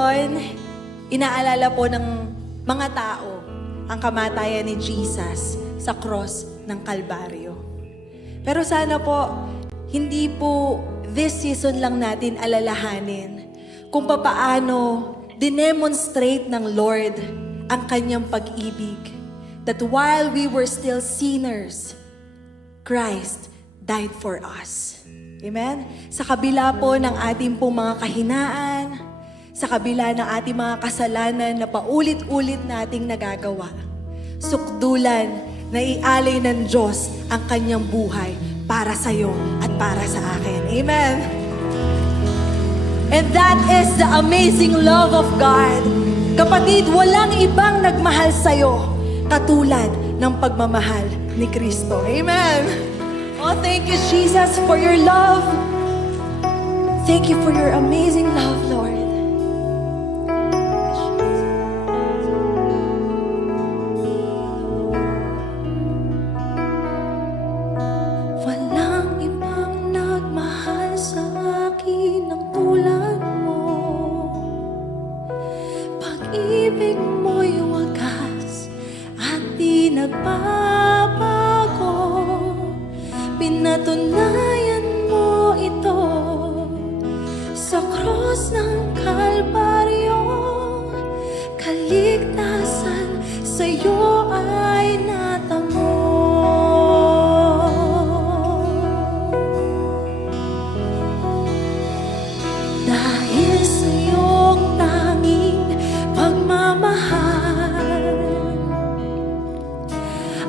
celebration, inaalala po ng mga tao ang kamatayan ni Jesus sa cross ng Kalbaryo. Pero sana po, hindi po this season lang natin alalahanin kung papaano dinemonstrate ng Lord ang kanyang pag-ibig. That while we were still sinners, Christ died for us. Amen? Sa kabila po ng ating pong mga kahinaan, sa kabila ng ating mga kasalanan na paulit-ulit nating nagagawa, sukdulan na ialay ng Diyos ang kanyang buhay para sa iyo at para sa akin. Amen? And that is the amazing love of God. Kapatid, walang ibang nagmahal sa iyo katulad ng pagmamahal ni Kristo. Amen? Oh, thank you, Jesus, for your love. Thank you for your amazing love, Lord. Walang ibang nagmahal sa akin ng tulad mo. Pag-ibig mo'y wagas at di nagbabago. Pinatunayan mo ito sa cross ng Kalbaryo. Kaligtasan sa'yo ay natamo. Dahil sa iyong tanging pagmamahal,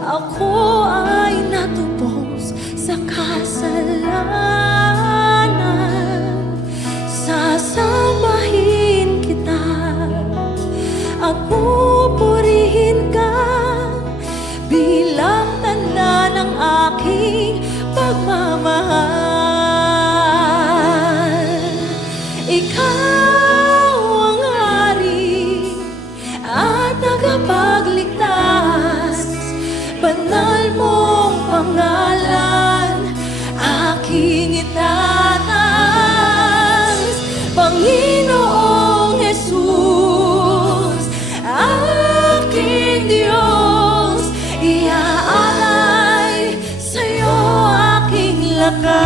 ako ay natubos sa kasalanan. Sasambahin kita at pupurihin ka bilang tanda ng aking pagmamahal. Ikaw ang hari at tagapagligtas, banal mong pangalan aking itataas. Panginoong Jesus, aking Diyos, iaalay sa'yo aking lakas.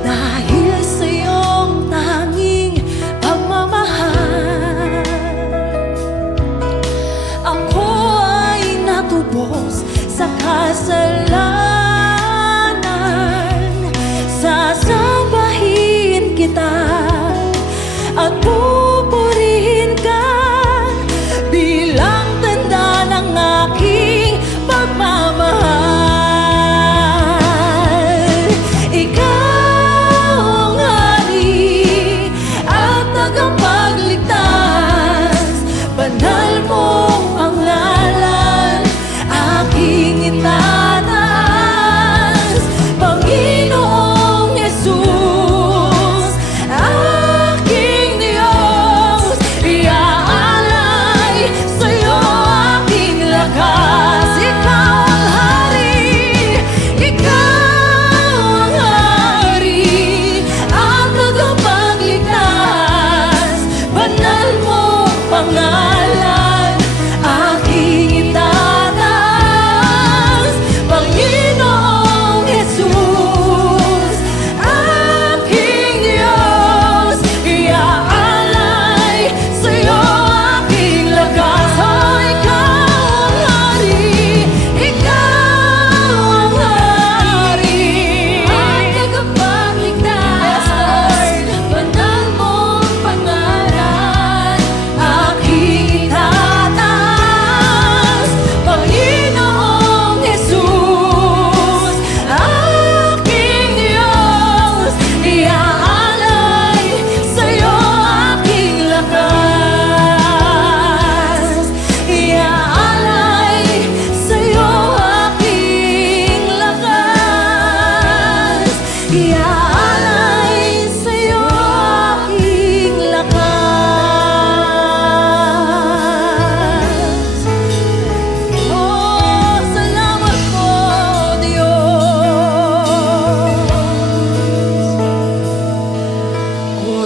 Dahil sa iyong tanging pagmamahal, ako ay natubos sa kasalanan. Sasambahin kita at pupurihin ka bilang tanda ng aking pagmamahal. Ikaw ang hari at tagapagligtas, banal mong pangalan aking itataas. Panginoong Jesus, aking Diyos,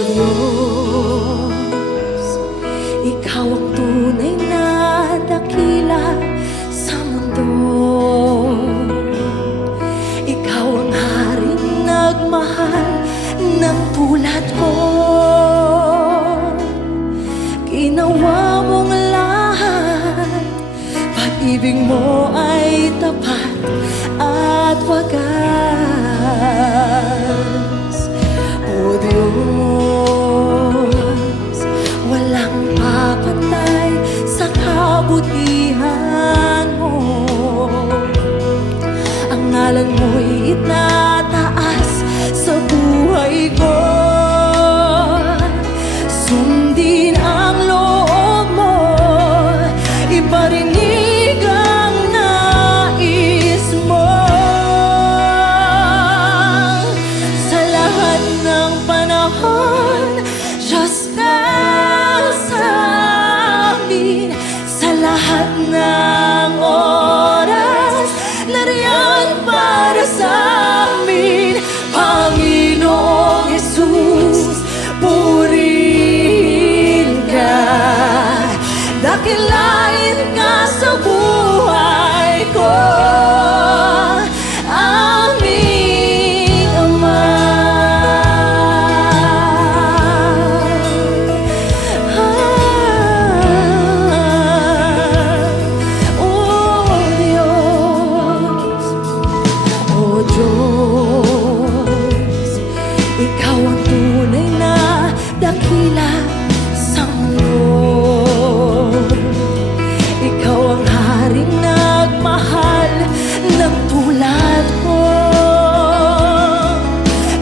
Diyos, Ikaw ang tunay na dakila sa mundo. Ikaw ang haring nagmahal ng tulad ko. Ginawa mong lahat, pag-ibig mo ay tapat at wagas. O Diyos, walang papantay sa kabutihan mo. Ang ngalan mo'y itataas sa buhay ko. Sundin ang loob mo, iparinig ang nais mo. Sa lahat ng panahon, Diyos ka sa amin. Sa lahat ng oras, nariyan para sa amin. Panginoong Jesus, purihin ka. Dakilain ka sa buhay ko, aming Ama. O Diyos, Ikaw ang tunay na dakila sa mundo. Ikaw ang haring nagmahal ng tulad ko.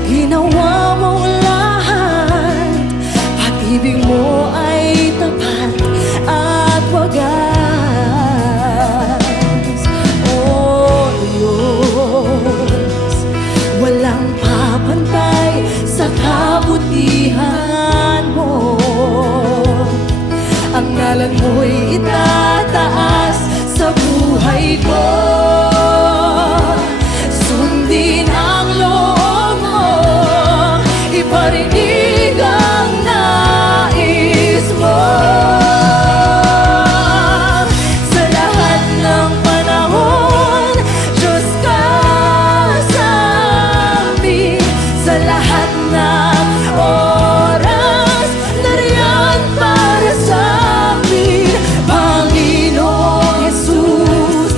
Ginawa mong lahat, pag-ibig mo ay tapat at wagas. O Diyos, walang papantay sa kabutihan mo. Ang ngalan mo'y itataas sa buhay ko. Sundin ang loob mo, iparinig ang nais mo. Sa lahat ng panahon, Diyos ka sa amin. Sa lahat ng oras, nariyan para sa amin. Panginoong Jesus,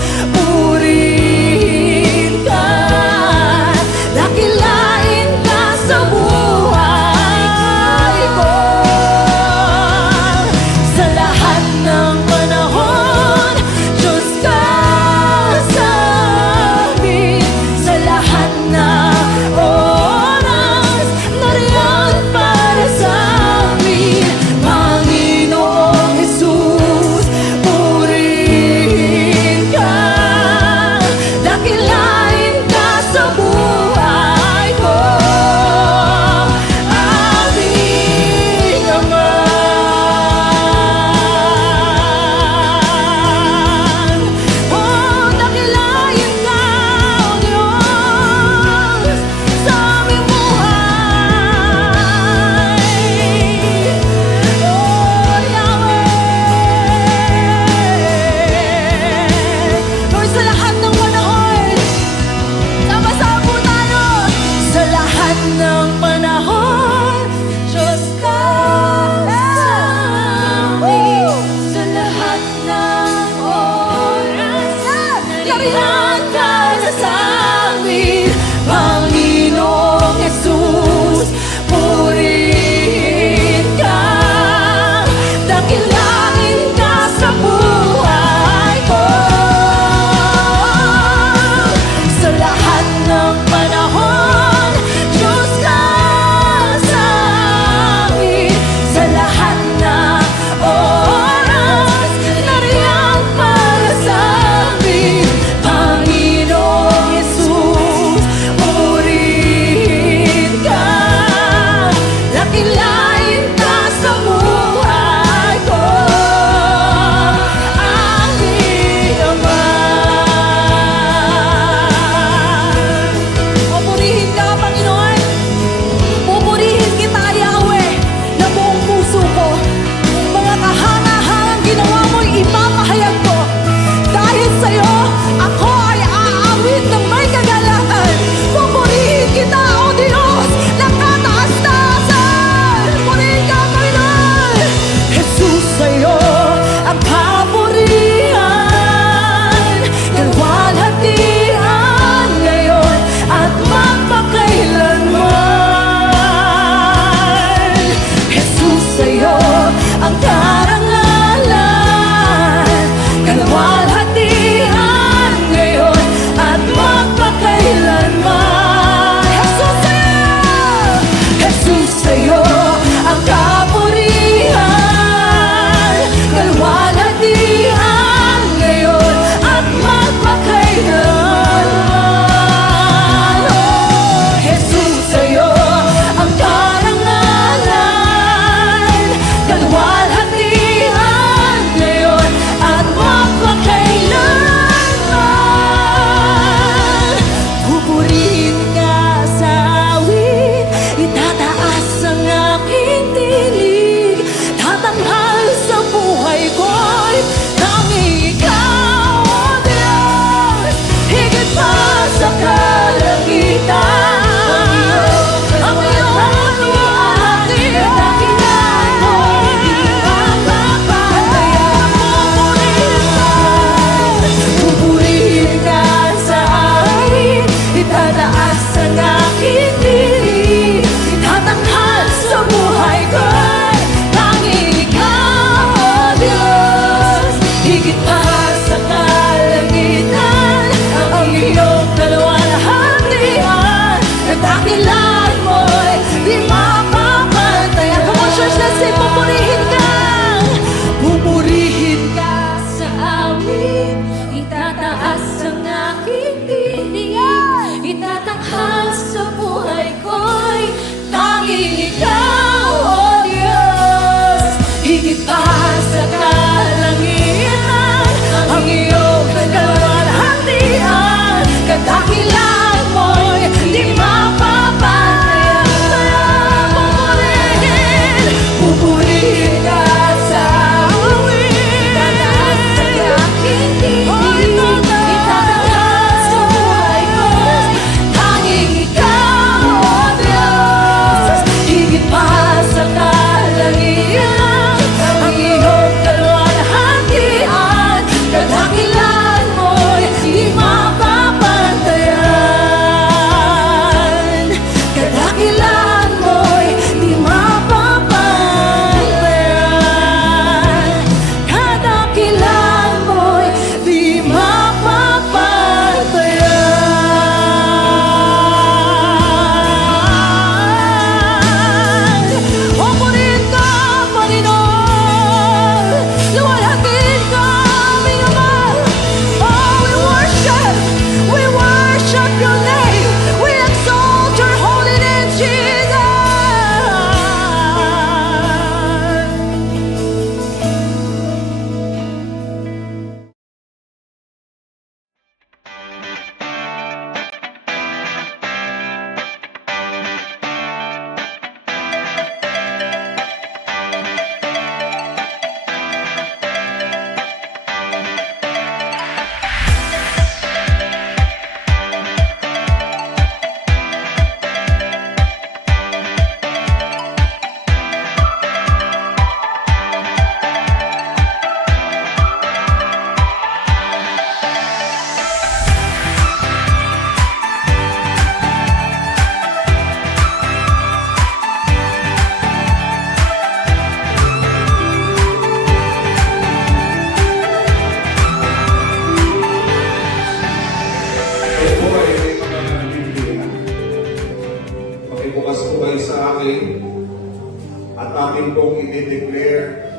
pong i-declare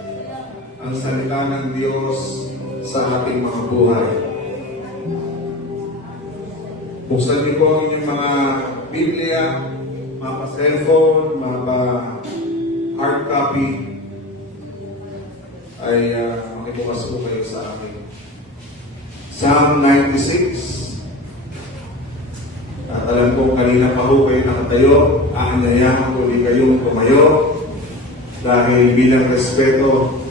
ang salita ng Diyos sa ating mga buhay. Buksan niyo po ang inyong mga Biblia, mga cellphone, mga hard copy, ay makibukas po kayo sa akin. Psalm 96. At alam ko kanina pa ho kayo nakatayo, aanyayahan ko ulit kayong tumayo dahil bilang respeto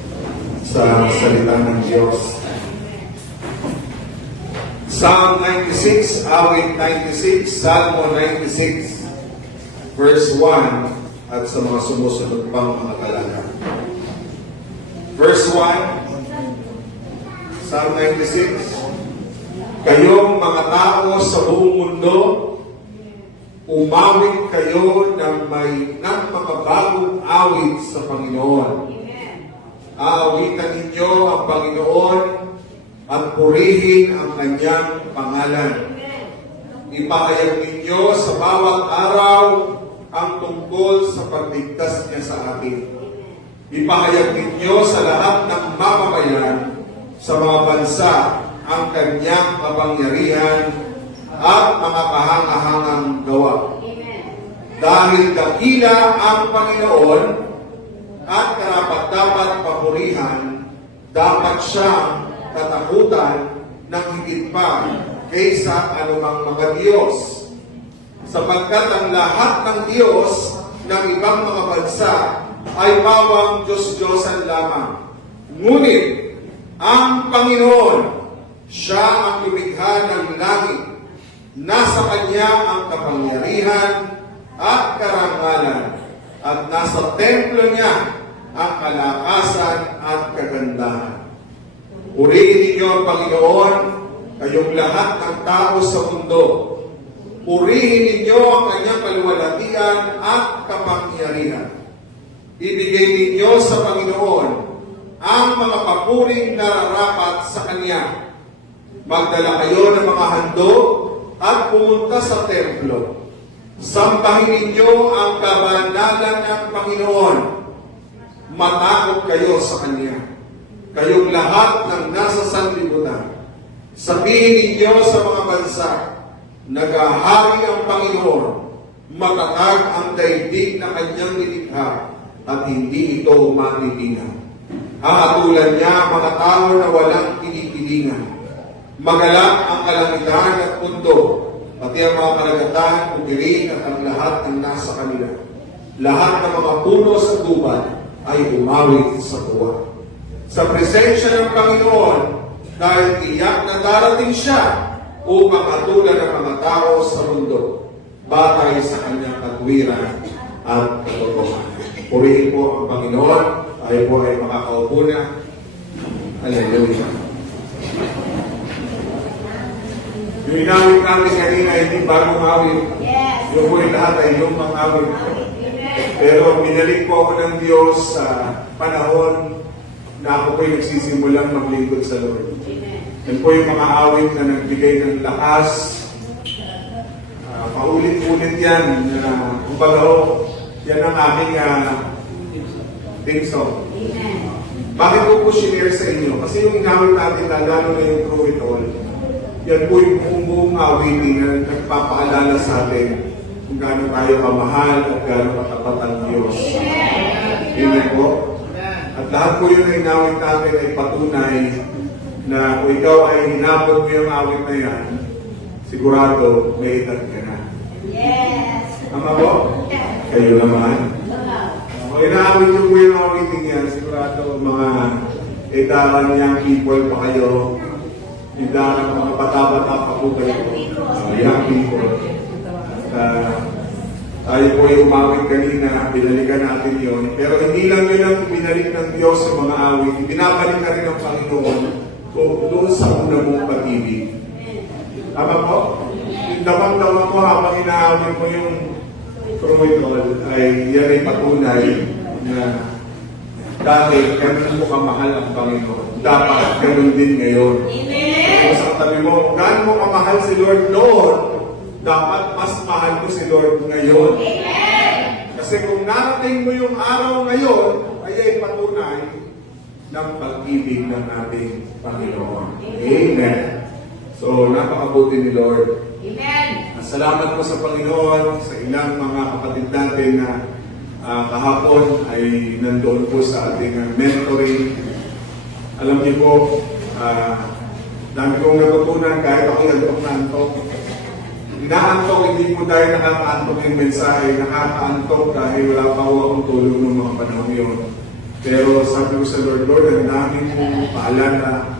sa salita ng Diyos. Psalm 96, awit 96, Salmo 96, verse 1 at sa mga sumusunod pang mga talata. Verse 1, Psalm 96, kayong mga tao sa buong mundo, umawit kayo ng mga bagong awit sa Panginoon. Aawitan ninyo ang Panginoon at purihin ang kanyang pangalan. Ipahayag ninyo sa bawat araw ang tungkol sa pagligtas niya sa atin. Ipahayag ninyo sa lahat ng mamamayan sa mga bansa ang kanyang kapangyarihan at mga kahangahangang gawa. Dahil dakila ang Panginoon at karapat-dapat papurihan, dapat siyang katakutan ng higit pa kaysa anumang mga Diyos. Sapagkat ang lahat ng Diyos ng ibang mga bansa ay pawang Diyos-Diyosan lamang. Ngunit ang Panginoon, siya ang lumikha ng langit. Nasa Kanya ang kapangyarihan at karangalan, at nasa templo niya ang kalakasan at kagandahan. Purihin ninyo ang Panginoon, kayong lahat ng tao sa mundo. Purihin ninyo ang kanyang kaluwalhatian at kapangyarihan. Ibigay ninyo sa Panginoon ang mga papuring nararapat sa Kanya. Magdala kayo ng mga handog at pumunta sa templo. Sambahin ninyo ang kabanalan ng Panginoon. Matakot kayo sa Kanya, kayong lahat ng nasa sanlibutan. Sabihin ninyo sa mga bansa, nagahari ang Panginoon, matatag ang daigdig na Kanyang nilikha, at hindi ito matitinag. Hahatulan niya mga tao na walang kinikilingan. Magalak ang kalangitan at mundo, pati ang mga karagatan, upirin at ang lahat ng nasa kanila. Lahat ng mga puno sa gubat ay umawit sa tuwa. Sa presensya ng Panginoon, dahil tiyak na darating siya upang hatulan ang mga tao sa mundo, batay sa kanyang katwiran at katotohanan. Purihin po ang Panginoon, tayo po ay makakaupo na. Hallelujah. Yung inawit natin kanina, hindi bagong awit. Yung po yung lahat ay lumang awit. Pero binalik po ako ng Diyos sa panahon na ako po'y nagsisimulang maglingkod sa Lord. Yan po yung mga awit na nagbigay ng lakas. Paulit-ulit yan. Kumbaga yan ang aking theme song. Bakit ko po share sa inyo? Kasi yung inawit natin, lalo na yung Through It All, yan po yung buong awitin na nagpapaalala sa atin kung gaano tayo kamahal at gaano katapat ang Diyos. Amen po. At lahat po yung inawit natin ay patunay na kung ikaw ay hinabot mo yung awit na yan, sigurado may edad ka na. Yes! Tama po? Kayo naman. Kung inaawit nyo po yung awitin yan, sigurado mga edaran niyang people pa kayo, edaran mga bata-bata pa po kayo, young people. Tayo po yung umawit kanina, binalikan natin yun. Pero hindi lang yun ang binalik ng Diyos sa mga awit. Binabalik na rin ng Panginoon doon sa una mong pag-ibig. Tama po? Yung damang-damang mo habang inaawit mo yung Through It All, ay yan ay patunay na dahil ganun mo kamahal ang Panginoon. Dapat ganun din ngayon. Kung sa tabi mo, kung gaano mo kamahal si Lord noon, dapat mas mahal ko si Lord ngayon. Kasi kung narating mo yung araw ngayon buhay ng pag-ibig ng ating Panginoon. Amen. So, napakabuti ni Lord. Amen. Salamat po sa Panginoon, sa ilang mga kapatid natin na kahapon ay nandoon po sa ating mentoring. Alam niyo po, dami kong natutunan kahit ako nag-antok. Inaantok, hindi po dahil nakakaantok yung mensahe, nakakaantok dahil wala pa ako akong tulog ng mga panahon yun. Pero sabi ko sa Lord, Lord, ang dami mong paalala,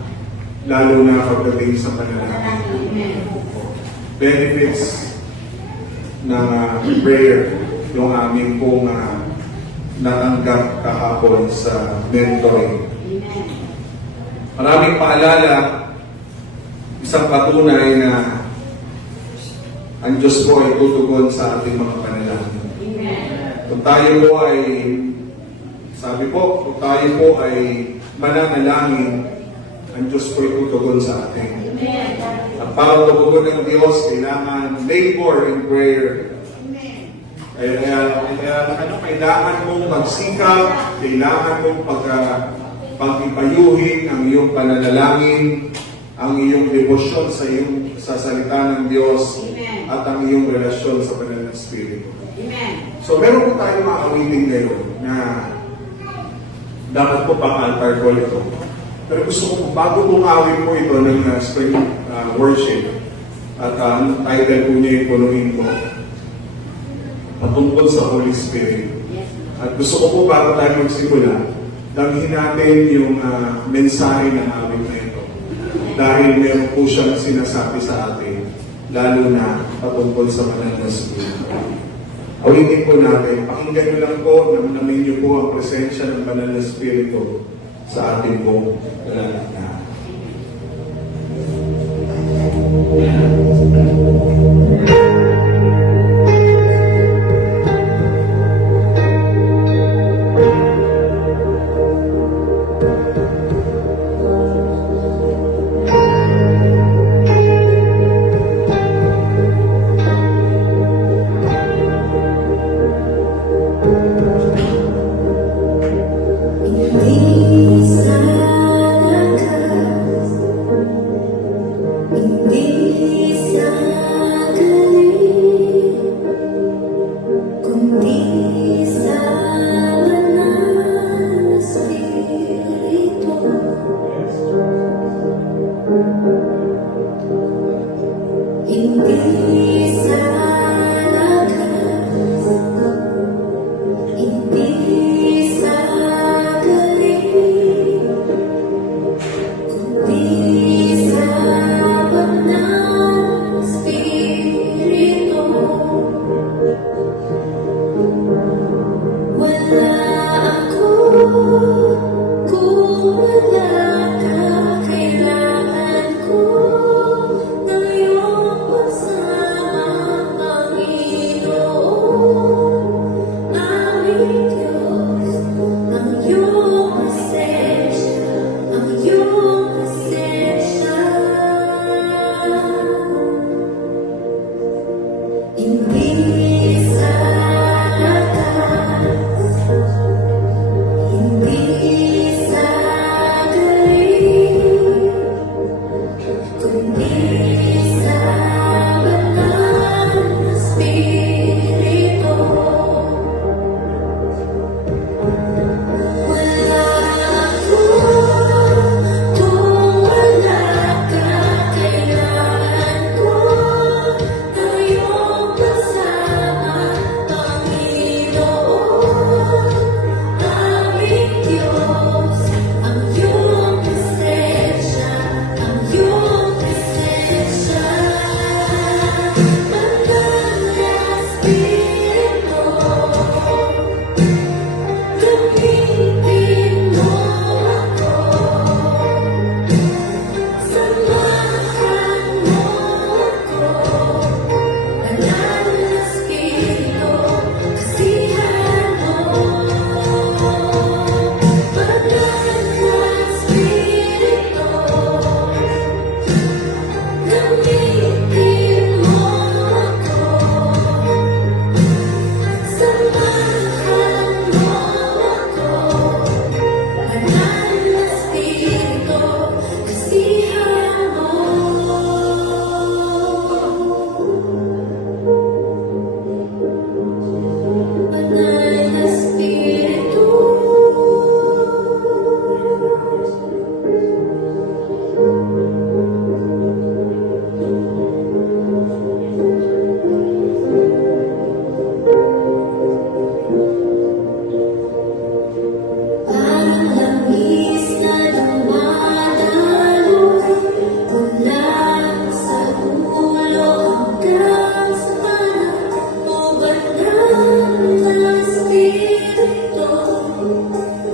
lalo na pagdating sa panalangin. Benefits ng prayer, yung aming pong natanggap kahapon sa mentoring. Maraming paalala, isang patunay na ang Diyos po ay tutugon sa ating mga panalangin. Kung tayo po ay, sabi po, kung tayo po ay mananalangin, ang Diyos po ay tutugon sa atin. At para tutugon ng Diyos, kailangan labor in prayer. Kailangan mong magsikap, kailangan mong pag-ipayuhin ang iyong pananalangin, ang iyong debosyon sa salita ng Diyos, at ang iyong relasyon sa banal na Espiritu. So meron po tayo mga awitin ngayon na dapat po pang-altar call ito. Pero gusto ko po, bago pong awin po ito ng spring worship, at ang title po niya yung punuin ko, patungkol sa Holy Spirit. At gusto ko po bago tayo magsimula, damhin natin yung mensahe ng awin na ito. Dahil meron po siyang sinasabi sa atin, lalo na patungkol sa banal na Espiritu. Awitin po natin, pakinggan nyo lang po, namin nyo po ang presensya ng banal na Espiritu sa ating pong lalakad. Hindi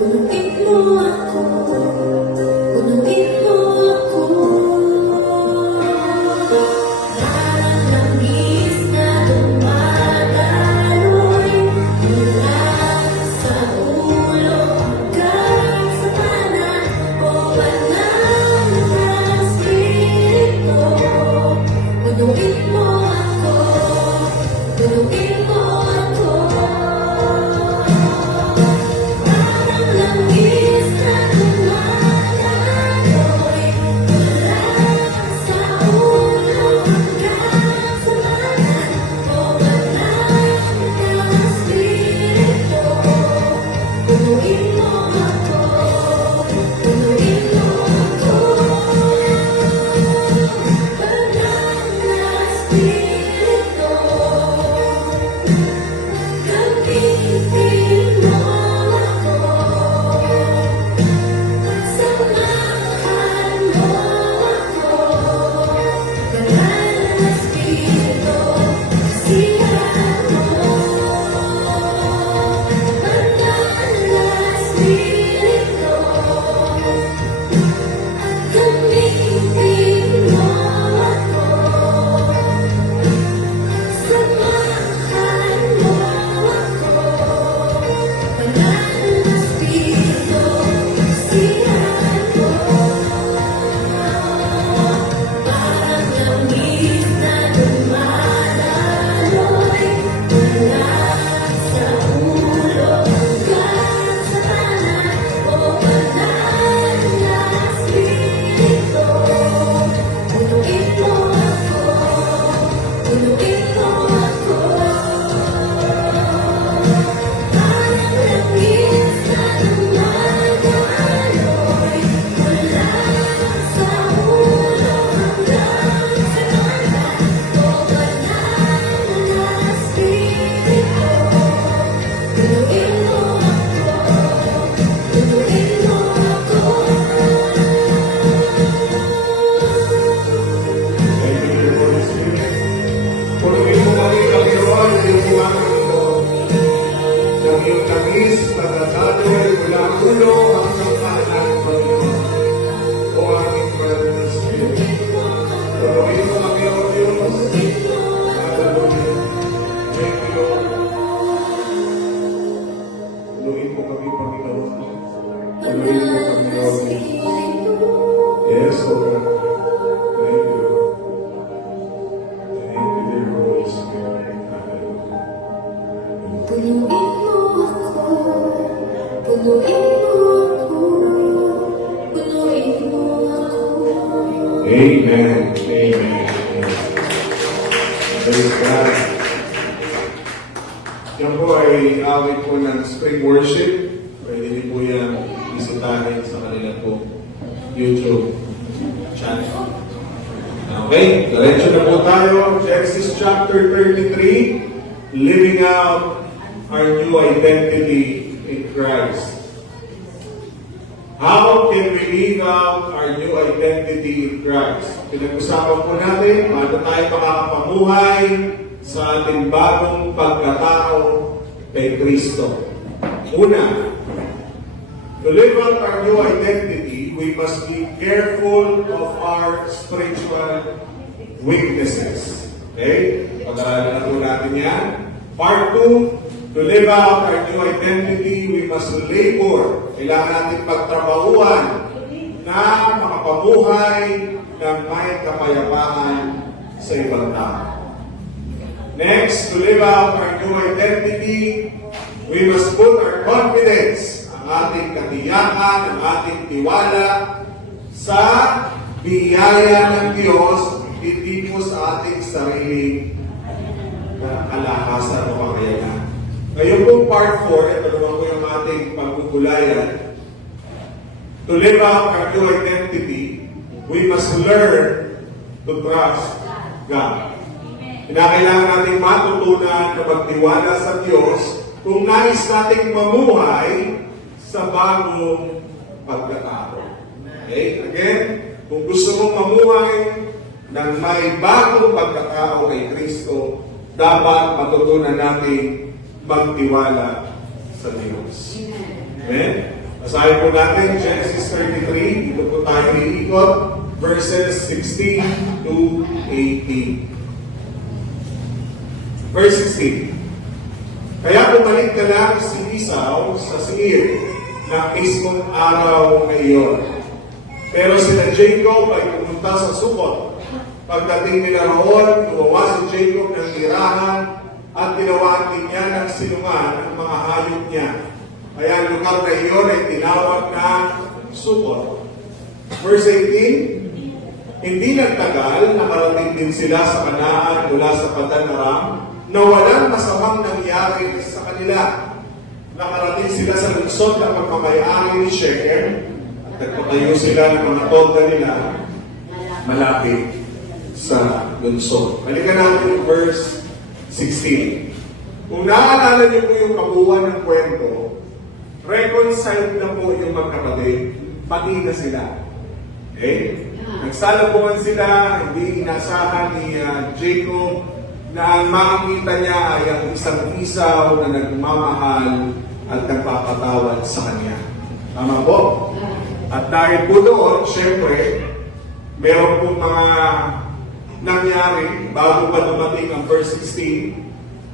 Punuin mo ako, punuin mo ako. Parang langis na dumadaloy mula sa ulo hanggang sa kanan. O banal na Espiritu, punuin mo ako, punuin mo ako. Parang langis na dumadaloy mula sa ulo hanggang sa kanan. O banal na Espiritu, punuin mo ako, punuin mo ako. Banal na Espiritu, gamitin mo ako. Samahan mo ako. Banal na Espiritu, kasiyahan mo. Banal na Espiritu, gamitin mo ako. Samahan mo ako. Banal na Espiritu, kasiyahan mo. Parang langis na dumadaloy mula sa ulo hanggang sa kanan. O banal na Espiritu, punuin mo ako, punuin mo ako. Parang langis na dumadaloy mula sa ulo hanggang sa kanan. O banal na Espiritu, punuin mo ako, punuin mo ako. Thank you, Holy Spirit. Punuin mo kami, Panginoon, ng iyong buwan, Panginoon. Ng iyong langis, pagkakaloy, mula ulo hanggang kanan, Panginoon. O aming banal na Spirit. Punuin mo kami, O Diyos. Hallelujah. Thank you, Lord. Punuin mo kami, Panginoon. Punuin mo kami, O Diyos. Yes, O God. Thank you, Lord. Thank you, dear Holy Spirit. Hallelujah. Punuin mo ako, punuin mo ako, punuin mo ako. Amen. Amen. Praise God. Yan po ay awit po ng Spring Worship. Pwede niyo po yan bisitahin sa kanila po YouTube channel. Okay, diretso na po tayo. Genesis chapter 33, living out our new identity in Christ. How can we live out our new identity in Christ? Pinag-usapan po natin, paano tayo makakapamuhay sa ating bagong pagkatao kay Kristo. Una, to live out our new identity, we must be careful of our spiritual weaknesses. Okay? Pag-aralan na po natin yan. Part 2, to live out our new identity, we must labor. Kailangan natin pagtrabahuan na makapamuhay ng may kapayapaan sa ibang tao. Next, to live out our new identity, we must put our confidence, ang ating katiyakan, ang ating tiwala sa biyaya ng Diyos, hindi po sa ating sariling kalakasan o kakayanan. Ngayon pong part 4, ito naman po yung ating pagkukulayan. To live out our new identity, we must learn to trust God. Kinakailangan natin matutunan na magtiwala sa Diyos kung nais nating mamuhay sa bagong pagkatao. Okay? Again, kung gusto mong mamuhay ng may bagong pagkatao kay Kristo, dapat matutunan natin magtiwala sa Diyos. Amen? Basahin po natin Genesis 33, dito po tayo iikot, verses 16 to 18. Verse 16. Kaya bumalik na lang si Esau sa Seir na mismong araw na iyon. Pero sina Jacob ay pumunta sa Sukot. Pagdating nila roon, gumawa si Jacob ng tirahan at ginawa din niya ng silungan ang mga hayop niya. Kaya ang lugar na iyon ay tinawag na Sukot. Verse 18, hindi nagtagal, nakarating din sila sa Kanaan mula sa Padan Aram, na walang masamang nangyari sa kanila. Nakarating sila sa lungsod ng pagmamayari ni Shechem at nagpatayo sila ng mga tolda nila malapit sa lungsod. Balikan natin yung verse 16. Kung naaalala niyo po yung kabuuan ng kwento, reconciled na po yung magkapatid, pati na sila. Okay? Nagsalabuhan sila, hindi inasahan ni Jacob na ang makikita niya ay ang isang Esau na nagmamahal at nagpapatawad sa kanya. Tama po? At dahil po doon, syempre, meron po mga nangyari bago pa dumating ang verse 16.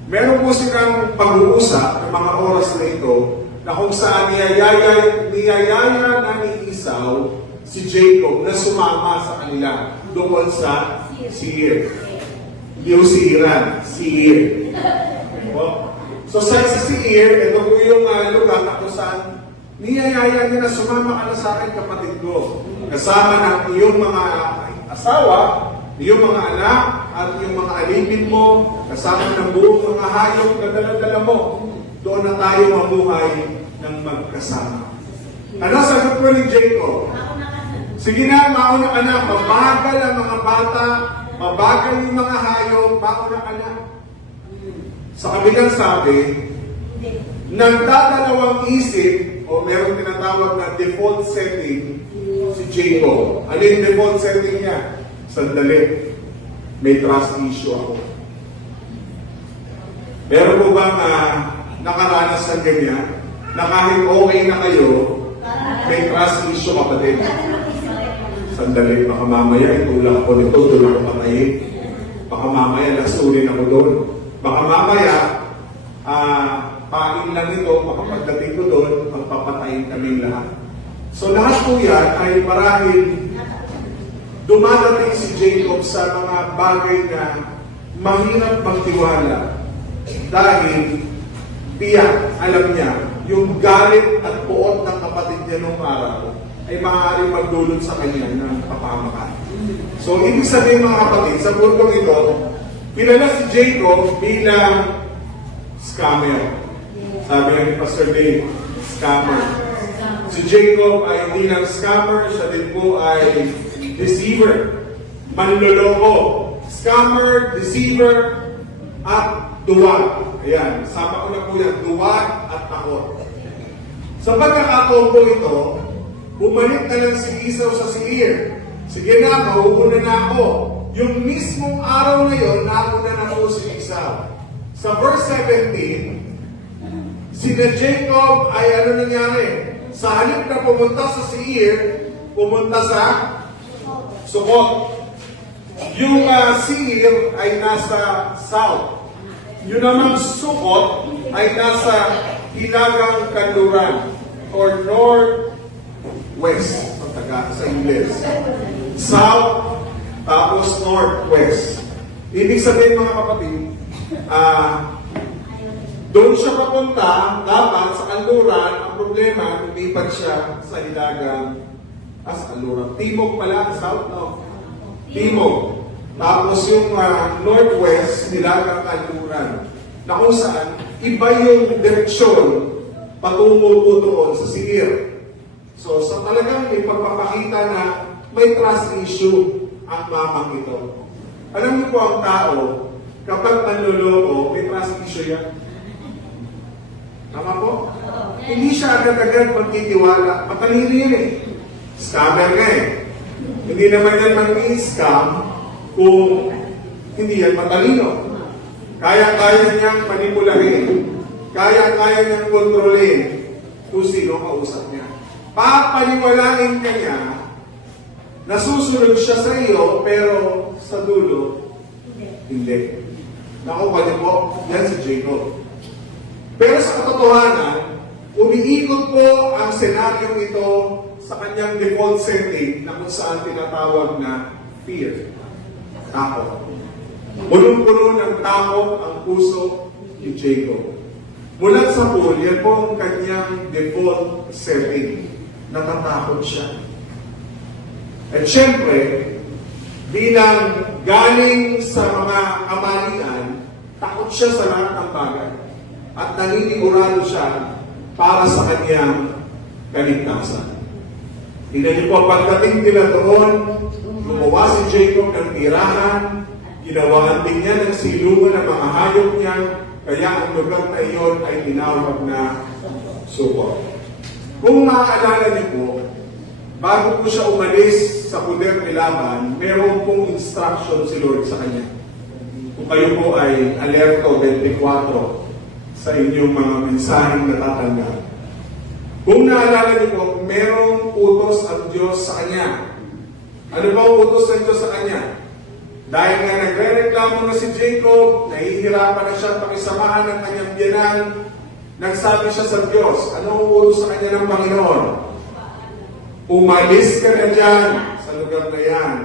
Meron po silang pag-uusap ng mga oras na ito na kung saan niyayaya na ni Esau si Jacob na sumama sa kanila doon sa Seir. Yung Seiran, Seir. So sa Seir, ito po yung lugar na kung saan niyayaya niya na sumama ka na sa akin, kapatid ko. Kasama ng iyong mga asawa, iyong mga anak, at iyong mga alipin mo, kasama ng buong mga hayop na dala-dala mo. Doon na tayo mamuhay ng magkasama. Ano sagot po ni Jacob? Sige na, mauna ka na. Mabagal ang mga bata, mabagal yung mga hayop, mauna ka na. Sa kabilang sabi, nagdadalawang isip, o meron tinatawag na default setting, si Jacob. Ano yung default setting niya? Sandali, may trust issue ako. Meron po bang nakaranas ng ganyan? Na kahit okay na kayo, may trust issue kapatid. Sandali, baka mamaya itulak ko nito, tulak ko patayin. Baka mamaya nasurin ako doon. Baka mamaya, pain lang ito, baka pagdating ko doon, magpapatayin kami lahat. So lahat po yan ay marahil dumadating si Jacob sa mga bagay na mahirap magtiwala dahil tiyak, alam niya, yung galit at puot ng kapatid niya nung araw ay maaaring magdulot sa kanya ng kapamakan. So, ibig sabihin mga kapatid, sa pulpong ito, kilala si Jacob bilang scammer. Sabi nga ni Pastor Dave, scammer. Si Jacob ay hindi lang scammer, siya din po ay deceiver. Manloloko. Scammer, deceiver, at duwag. Ayan, sama ko na po yan, duwag at takot. Sa pagkakataon po ito, bumalik na lang si Esau sa Seir. Sige na, mauuna na ako. Yung mismong araw na yon, nauna na po si Esau. Sa verse 17, si Jacob ay ano nangyari? Sa halip na pumunta sa Seir, pumunta sa Sukot. Yung Seir ay nasa south. Yung namang Sukot ay nasa hilagang kanluran or northwest sa Ingles. South, tapos northwest. Ibig sabihin mga kapatid, doon siya papunta, dapat sa kanluran, ang problema, lumipat siya sa hilagang sa kanluran. Timog pala, south, no? Timog. Tapos yung northwest, hilagang kanluran. Na kung saan, iba yung direksyon patungo po doon sa Seir. So, sa talagang may pagpapakita na may trust issue ang mamang ito. Alam niyo po ang tao, kapag manloloko, may trust issue yan. Tama po? Hindi siya agad-agad magtitiwala. Matalino yun eh. Scammer nga eh. Hindi naman yan mag-i-scam kung hindi yan matalino. Kaya-kaya niyang manipulahin. Kaya-kaya niyang kontrolin. kung sino kausap niya. Papaniwalain ka niya na susunod siya sa iyo, pero sa dulo, hindi. Nakuha niyo po, yan si Jacob. Pero sa katotohanan, umiikot po ang senaryong ito sa kanyang default setting na kung saan tinatawag na fear. Takot. Punong-puno ng takot ang puso ni Jacob. Mula sa pool, yan po ang kanyang default setting. Natatakot siya. At syempre, bilang galing sa mga kamalian, takot siya sa lahat ng bagay. At naninigurado siya para sa kanyang kaligtasan. Tingnan niyo po, pagdating nila doon, gumawa si Jacob ng tirahan, ginawaan din niya ng silungan ng mga hayop niya, kaya ang lugar na iyon ay tinawag na Sukot. Kung maaalala niyo po, bago po siya umalis sa puder ni Laban, meron pong instruction si Lord sa kanya. Kung kayo po ay alerto 24 sa inyong mga mensaheng natatanggap. Kung naalala niyo po, merong utos ang Diyos sa kanya. Ano ba ang utos ng Diyos sa kanya? Dahil nga nagre-reklamo na si Jacob, nahihirapan na siya pakisamahan ng kanyang biyanan, nagsabi siya sa Diyos, ano ang utos sa kanya ng Panginoon? Umalis ka na dyan sa lugar na yan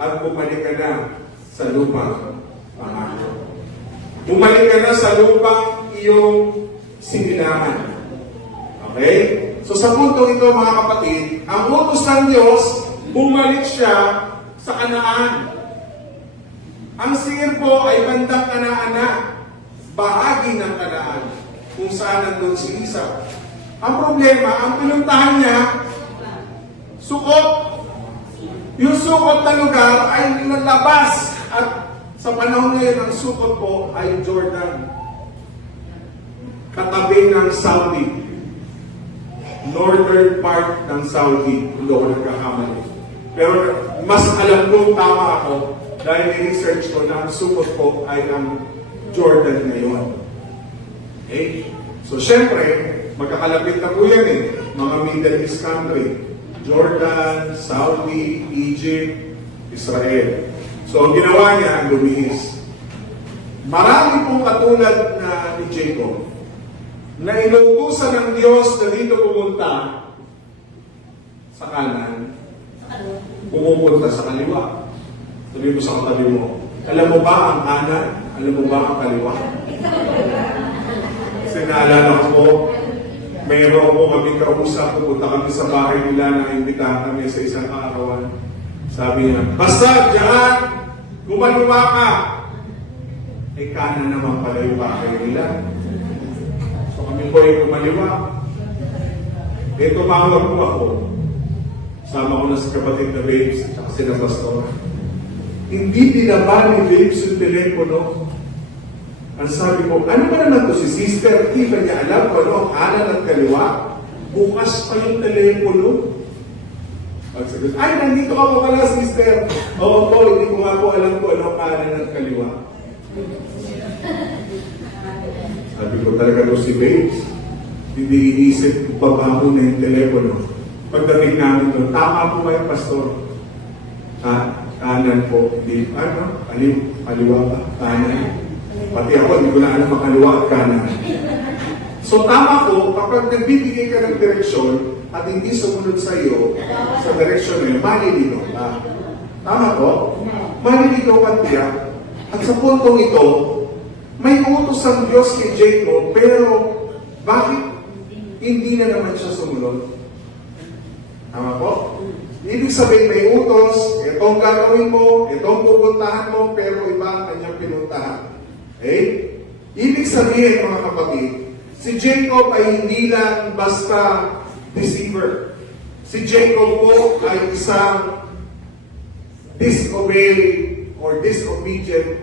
at bumalik ka na sa lupang pangako. Bumalik ka na sa lupang iyong sinilangan. Okay? So sa punto ito mga kapatid, ang utos ng Diyos, bumalik siya sa Kanaan. Ang Seir po ay bandang Kanaan na, bahagi ng Kanaan, kung saan nandun si Isa. Ang problema, ang pinuntahan niya, Sukot. Yung Sukot na lugar ay nalabas at sa panahon ngayon ang Sukot po ay Jordan. Katabi ng Saudi. Northern part ng Saudi, kung doon nagkakamali. Pero mas alam kong tama ako dahil i-research ko na ang Sukot po ay ang Jordan ngayon. Okay? So syempre, magkakalapit na po yan eh. Mga Middle East country. Jordan, Saudi, Egypt, Israel. So, ang ginawa niya, lumihis. Marami pong katulad na ni Jacob na inuutusan ng Diyos na dito pumunta sa kanan, pumupunta sa kaliwa. Sabi mo sa katabi mo, alam mo ba ang kanan? Alam mo ba ang kaliwa? Kasi naalala ko, mayroon po kami kausap, pupunta kami sa bahay nila na imbitahan kami sa isang arawan. Sabi niya, basta diyan, gumaliwa ka. Eh, kanan naman pala yung bahay nila. So kami po ay gumaliwa. Eh, tumawag po ako. Sama ko na sa kapatid na Babes at sila Pastor. Hindi dinaba ni Babes yung telepono. Ang sabi ko, ano ba naman to si sister? Di ba niya alam kung ano ang kanan at kaliwa? Bukas pa yung telepono. Pagsagot, ay, nandito ka pa pala, sister. Oo po, hindi ko nga po alam kung ano ang kanan at kaliwa. Sabi ko talaga to si Babes. Hindi iniisip, babago na yung telepono. Pagdating namin doon, tama po kayo, Pastor. Kanan po, hindi, ano, kaliwa ba? Kanan. Pati ako, hindi ko na alam makaliwa at kanan. So tama ko, kapag nagbibigay ka ng direksyon at hindi sumunod sa iyo sa direksyon na yun, maliligaw ka. Tama ko? Maliligaw ka tiyak. At sa puntong ito, may utos ang Diyos kay Jacob, pero bakit hindi na naman siya sumunod? Tama po? Ibig sabihin may utos, itong gagawin mo, itong pupuntahan mo, pero iba ang kanyang pinuntahan. Okay? Ibig sabihin mga kapatid, si Jacob ay hindi lang basta deceiver. Si Jacob po ay isang disobedient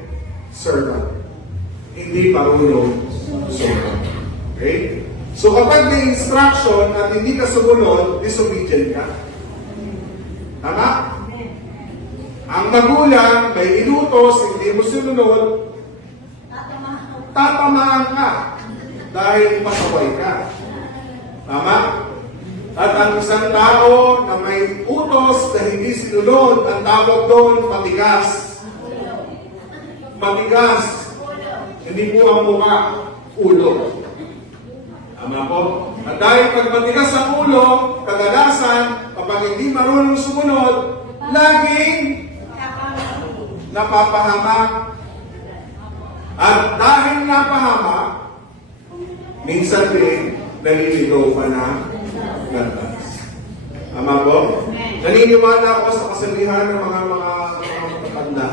servant. Hindi marunong sumunod. Okay? So kapag may instruction at hindi ka sumunod, disobedient ka. Tama? Ang magulang may inutos, hindi mo sunod, tatamaan ka dahil pasaway ka. Tama? At ang isang tao na may utos na hindi sinunod, ang tawag doon, matigas. Matigas. Hindi po ang mukha, ulo. Tama po? At dahil pag matigas ang ulo, kadalasan, kapag hindi marunong sumunod, laging napapahamak. At dahil napahamak, minsan din, nalilito pa na landas. Tama po? Naniniwala ako sa kasalihan ng mga matatanda.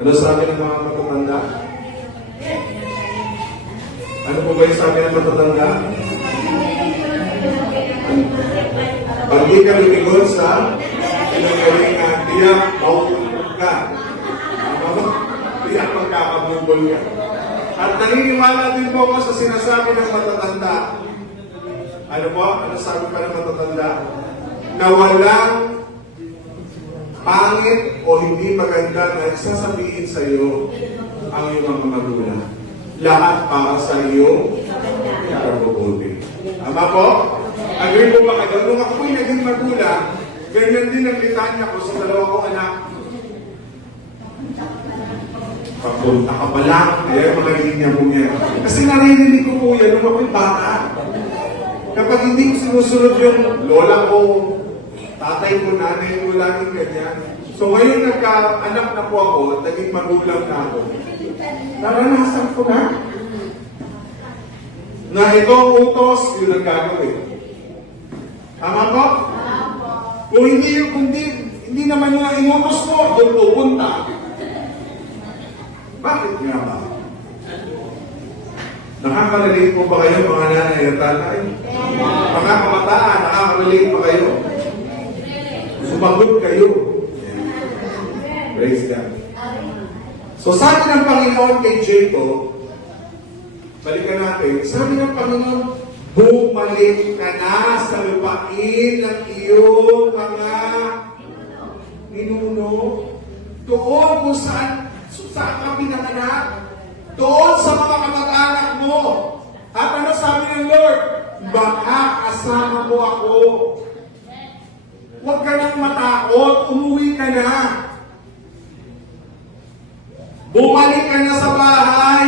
Ano sabi ng mga matatanda? Ano po ba yung sabi ng matatanda? Pag di ka lumigon sa pinagalingan, tiyak mauulog ka. Tama ba? Tiyak magkakabubol ka. At naniniwala din po ako sa sinasabi ng matatanda. Ano po? Ano sabi pa ng matatanda? Na walang pangit o hindi maganda na sasabihin sa iyo ang iyong mga magulang. Lahat para sa iyo ikabubuti. Tama po? Agree po ba kayo? Nung ako'y naging magulang, ganyan din ang litanya ko sa dalawa kong anak. Papunta ka pa lang, kaya mga linya po niya. Kasi narinig ko po yan nung ako'y bata. Kapag hindi ko sinusunod yung lola ko, tatay ko, nanay ko, laging ganyan. So ngayon nagka-anak na po ako, naging magulang na ako. Naranasan ko na. Na itong utos, yun ang gagawin. Tama po? Kung hindi naman yung inutos mo, doon pupunta. Bakit nga ba? Nakaka-relate po ba kayo mga nanay at tatay? Mga kabataan, nakaka-relate pa kayo? Sumagot kayo. Praise God. So sabi ng Panginoon kay Jacob, balikan natin, sabi ng Panginoon, bumalik ka na sa lupain ng iyong mga ninuno. Doon kung saan ka pinanganak. Doon sa mga kamag-anak mo. At ano sabi ng Lord? Baka kasama mo ako. Huwag ka nang matakot, umuwi ka na. Bumalik ka na sa bahay.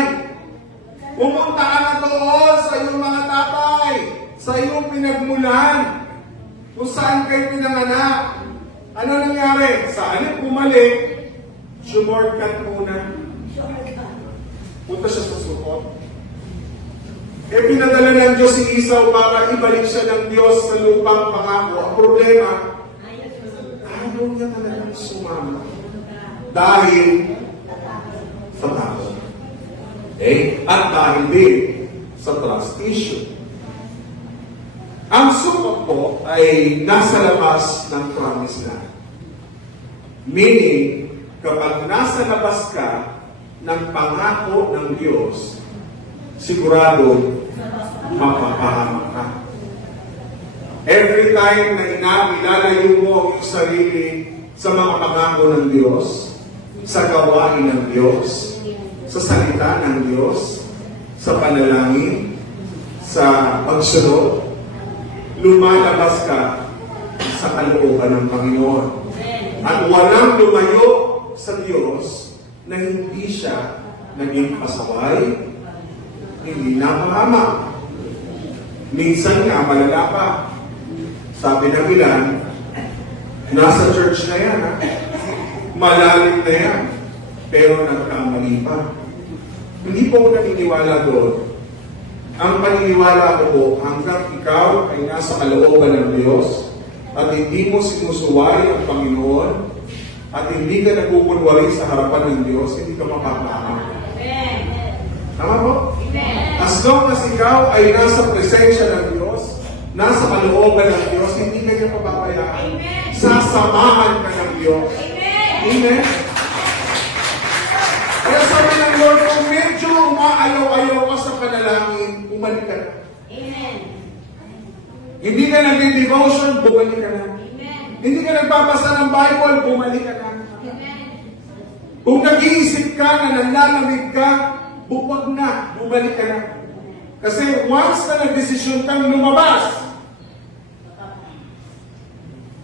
Pumunta ka na doon sa iyong mga tatay, sa iyong pinagmulan, kung saan kayo pinanganak. Ano nangyari? Sa alin bumalik, shortcut muna. Punta siya sa sukot. Pinadala ng Diyos si Esau para ibalik siya ng Diyos sa lupang pangako. Ang problema, ayaw niya talagang sumama. Dahil sa tao. Okay? At dahil din sa trust issue. Ang sukot po ay nasa labas ng promise land. Meaning, kapag nasa labas ka ng pangako ng Diyos, sigurado mapapahamak ka. Every time na ilalayo mo ang iyong sarili sa mga pangako ng Diyos, sa gawain ng Diyos, sa salita ng Diyos, sa panalangin, sa pagsunod, lumalabas ka sa kalooban ng Panginoon. At walang lumayo sa Diyos na hindi siya naging pasaway, hindi napahamak. Minsan nga, malala pa. Sabi ng ilan, nasa church na yan, ha? Malalim na yan. Pero nagkamali pa. Hindi po ako naniniwala doon. Ang paniniwala ko po, hanggang ikaw ay nasa kalooban ng Diyos at hindi mo sinusuway ang Panginoon at hindi ka nagpupunwari sa harapan ng Diyos, hindi ka mapapahamak. Tama po? As long as ikaw ay nasa presensya ng Diyos, nasa kalooban ng Diyos, hindi ka niya pababayaan. Sasamahan ka ng Diyos. Amen? Kaya sabi ng Lord, kung medyo umaalaw-ayaw ka sa panalangin, bumalik ka na. Amen. Hindi ka nag-devotion, bumalik ka na. Amen. Hindi ka nagbabasa ng Bible, bumalik ka na. Amen. Kung nag-iisip ka na nanlalamig ka, buwag na, bumalik ka na. Kasi once na nag-desisyon kang lumabas,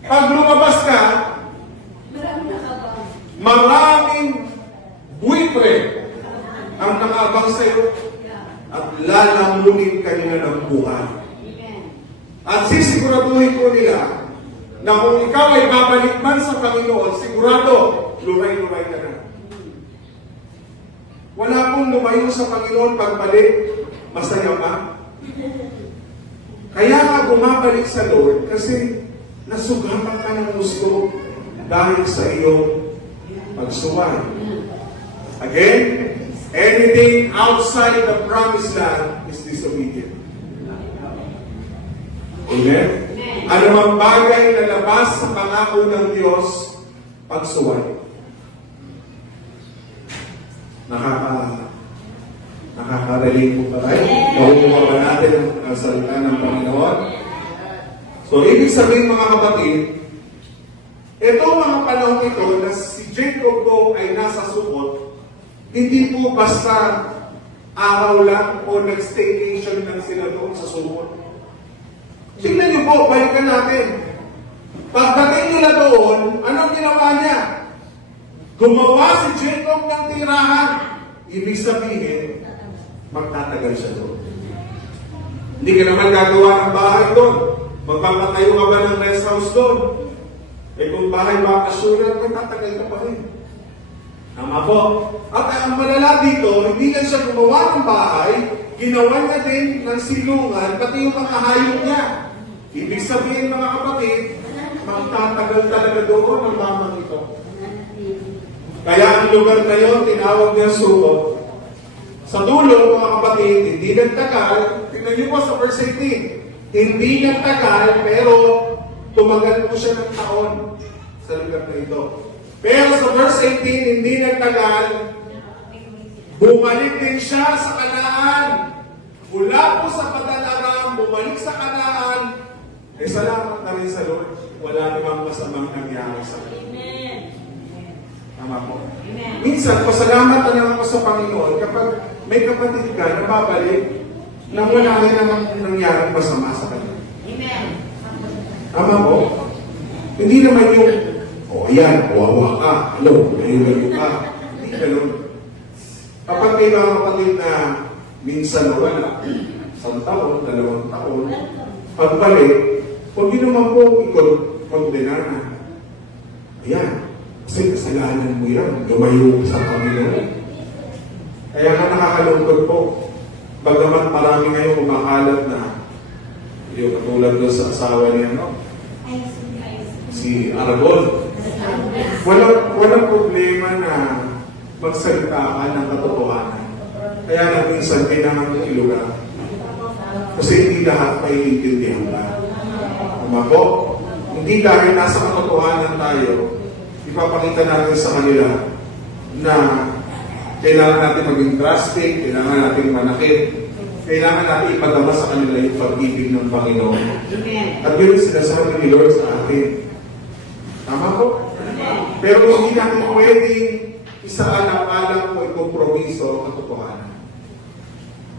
pag lumabas ka, maraming buwitre ang nakaabang sa iyo at lalamunin ka nila ng buhay. At sisiguraduhin ko nila na kung ikaw ay babalik man sa Panginoon, sigurado, luray-luray ka na. Wala pong lumayo sa Panginoon pagbalik, masaya pa. Kaya ka bumabalik sa Lord kasi nasugatan ka ng gusto dahil sa iyong pagsuway. Again, anything outside the promised land is disobedient. Amen? Anumang bagay na labas sa pangako ng Diyos, pagsuway. Nakaka-relate po ba tayo? Nakukuha ba natin ang salita ng Panginoon? So, ibig sabihin mga kapatid, itong mga panahon ito na si Jacob po ay nasa Sukot, hindi po basta araw lang o nag-staycation lang sila doon sa Sukot. Tingnan niyo po, balikan natin. Pagdating nila doon, anong ginawa niya? Gumawa si Jacob ng tirahan. Ibig sabihin, magtatagal siya doon. Hindi ka naman gagawa ng bahay doon. Magpapatayo ka ba ng rest house doon? Eh kung bahay bakasyonan, magtatagal ka pa rin. Tama po. At ang malala dito, hindi lang siya gumawa ng bahay, ginawa niya din ng silungan, pati yung mga hayop niya. Ibig sabihin mga kapatid, magtatagal talaga doon ang mamang ito. Kaya ang lugar na yun, tinawag niya Sukot. Sa dulo, mga kapatid, hindi nagtagal. Tingnan niyo po sa verse 18. Hindi nagtagal, pero tumagal po siya ng taon sa lugar na ito. Pero sa verse 18, hindi nagtagal, bumalik din siya sa Kanaan. Mula po sa Padan-aram, bumalik sa Kanaan. Eh, salamat na rin sa Lord. Wala namang masamang nangyari sa kanya. Tama po. Minsan, pasalamat na lang ako sa Panginoon kapag may kapatid ka na babalik na wala rin namang nangyari masama sa kanya. Tama po. Hindi naman yung, yan, wawa ka. Layo ka. Hindi ganun. Kapag may mga kapatid na minsan nawala, 1 taon, 2 taon, pagbalik, huwag yun naman po i-condenana. Ayan. Kasi kasalanan mo yan, lumayo sa Panginoon. Kaya nga nakakalungkot po. Bagamat marami ngayon kumakalat na yung katulad doon sa asawa niya, no? Si Aragol. Walang problema na magsalita ka ng katotohanan. Kaya na minsan kailangan mo iluga. Kasi hindi lahat maiintindihan ka. Tama po? Hindi dahil nasa katotohanan tayo, ipapakita natin sa kanila na kailangan natin maging drastic, kailangan natin manakit, kailangan natin ipadama sa kanila yung pag-ibig ng Panginoon. At yun yung sinasabi ni Lord sa atin. Tama po? Pero hindi natin pwedeng isaalang-alang o ikompromiso ang katotohanan.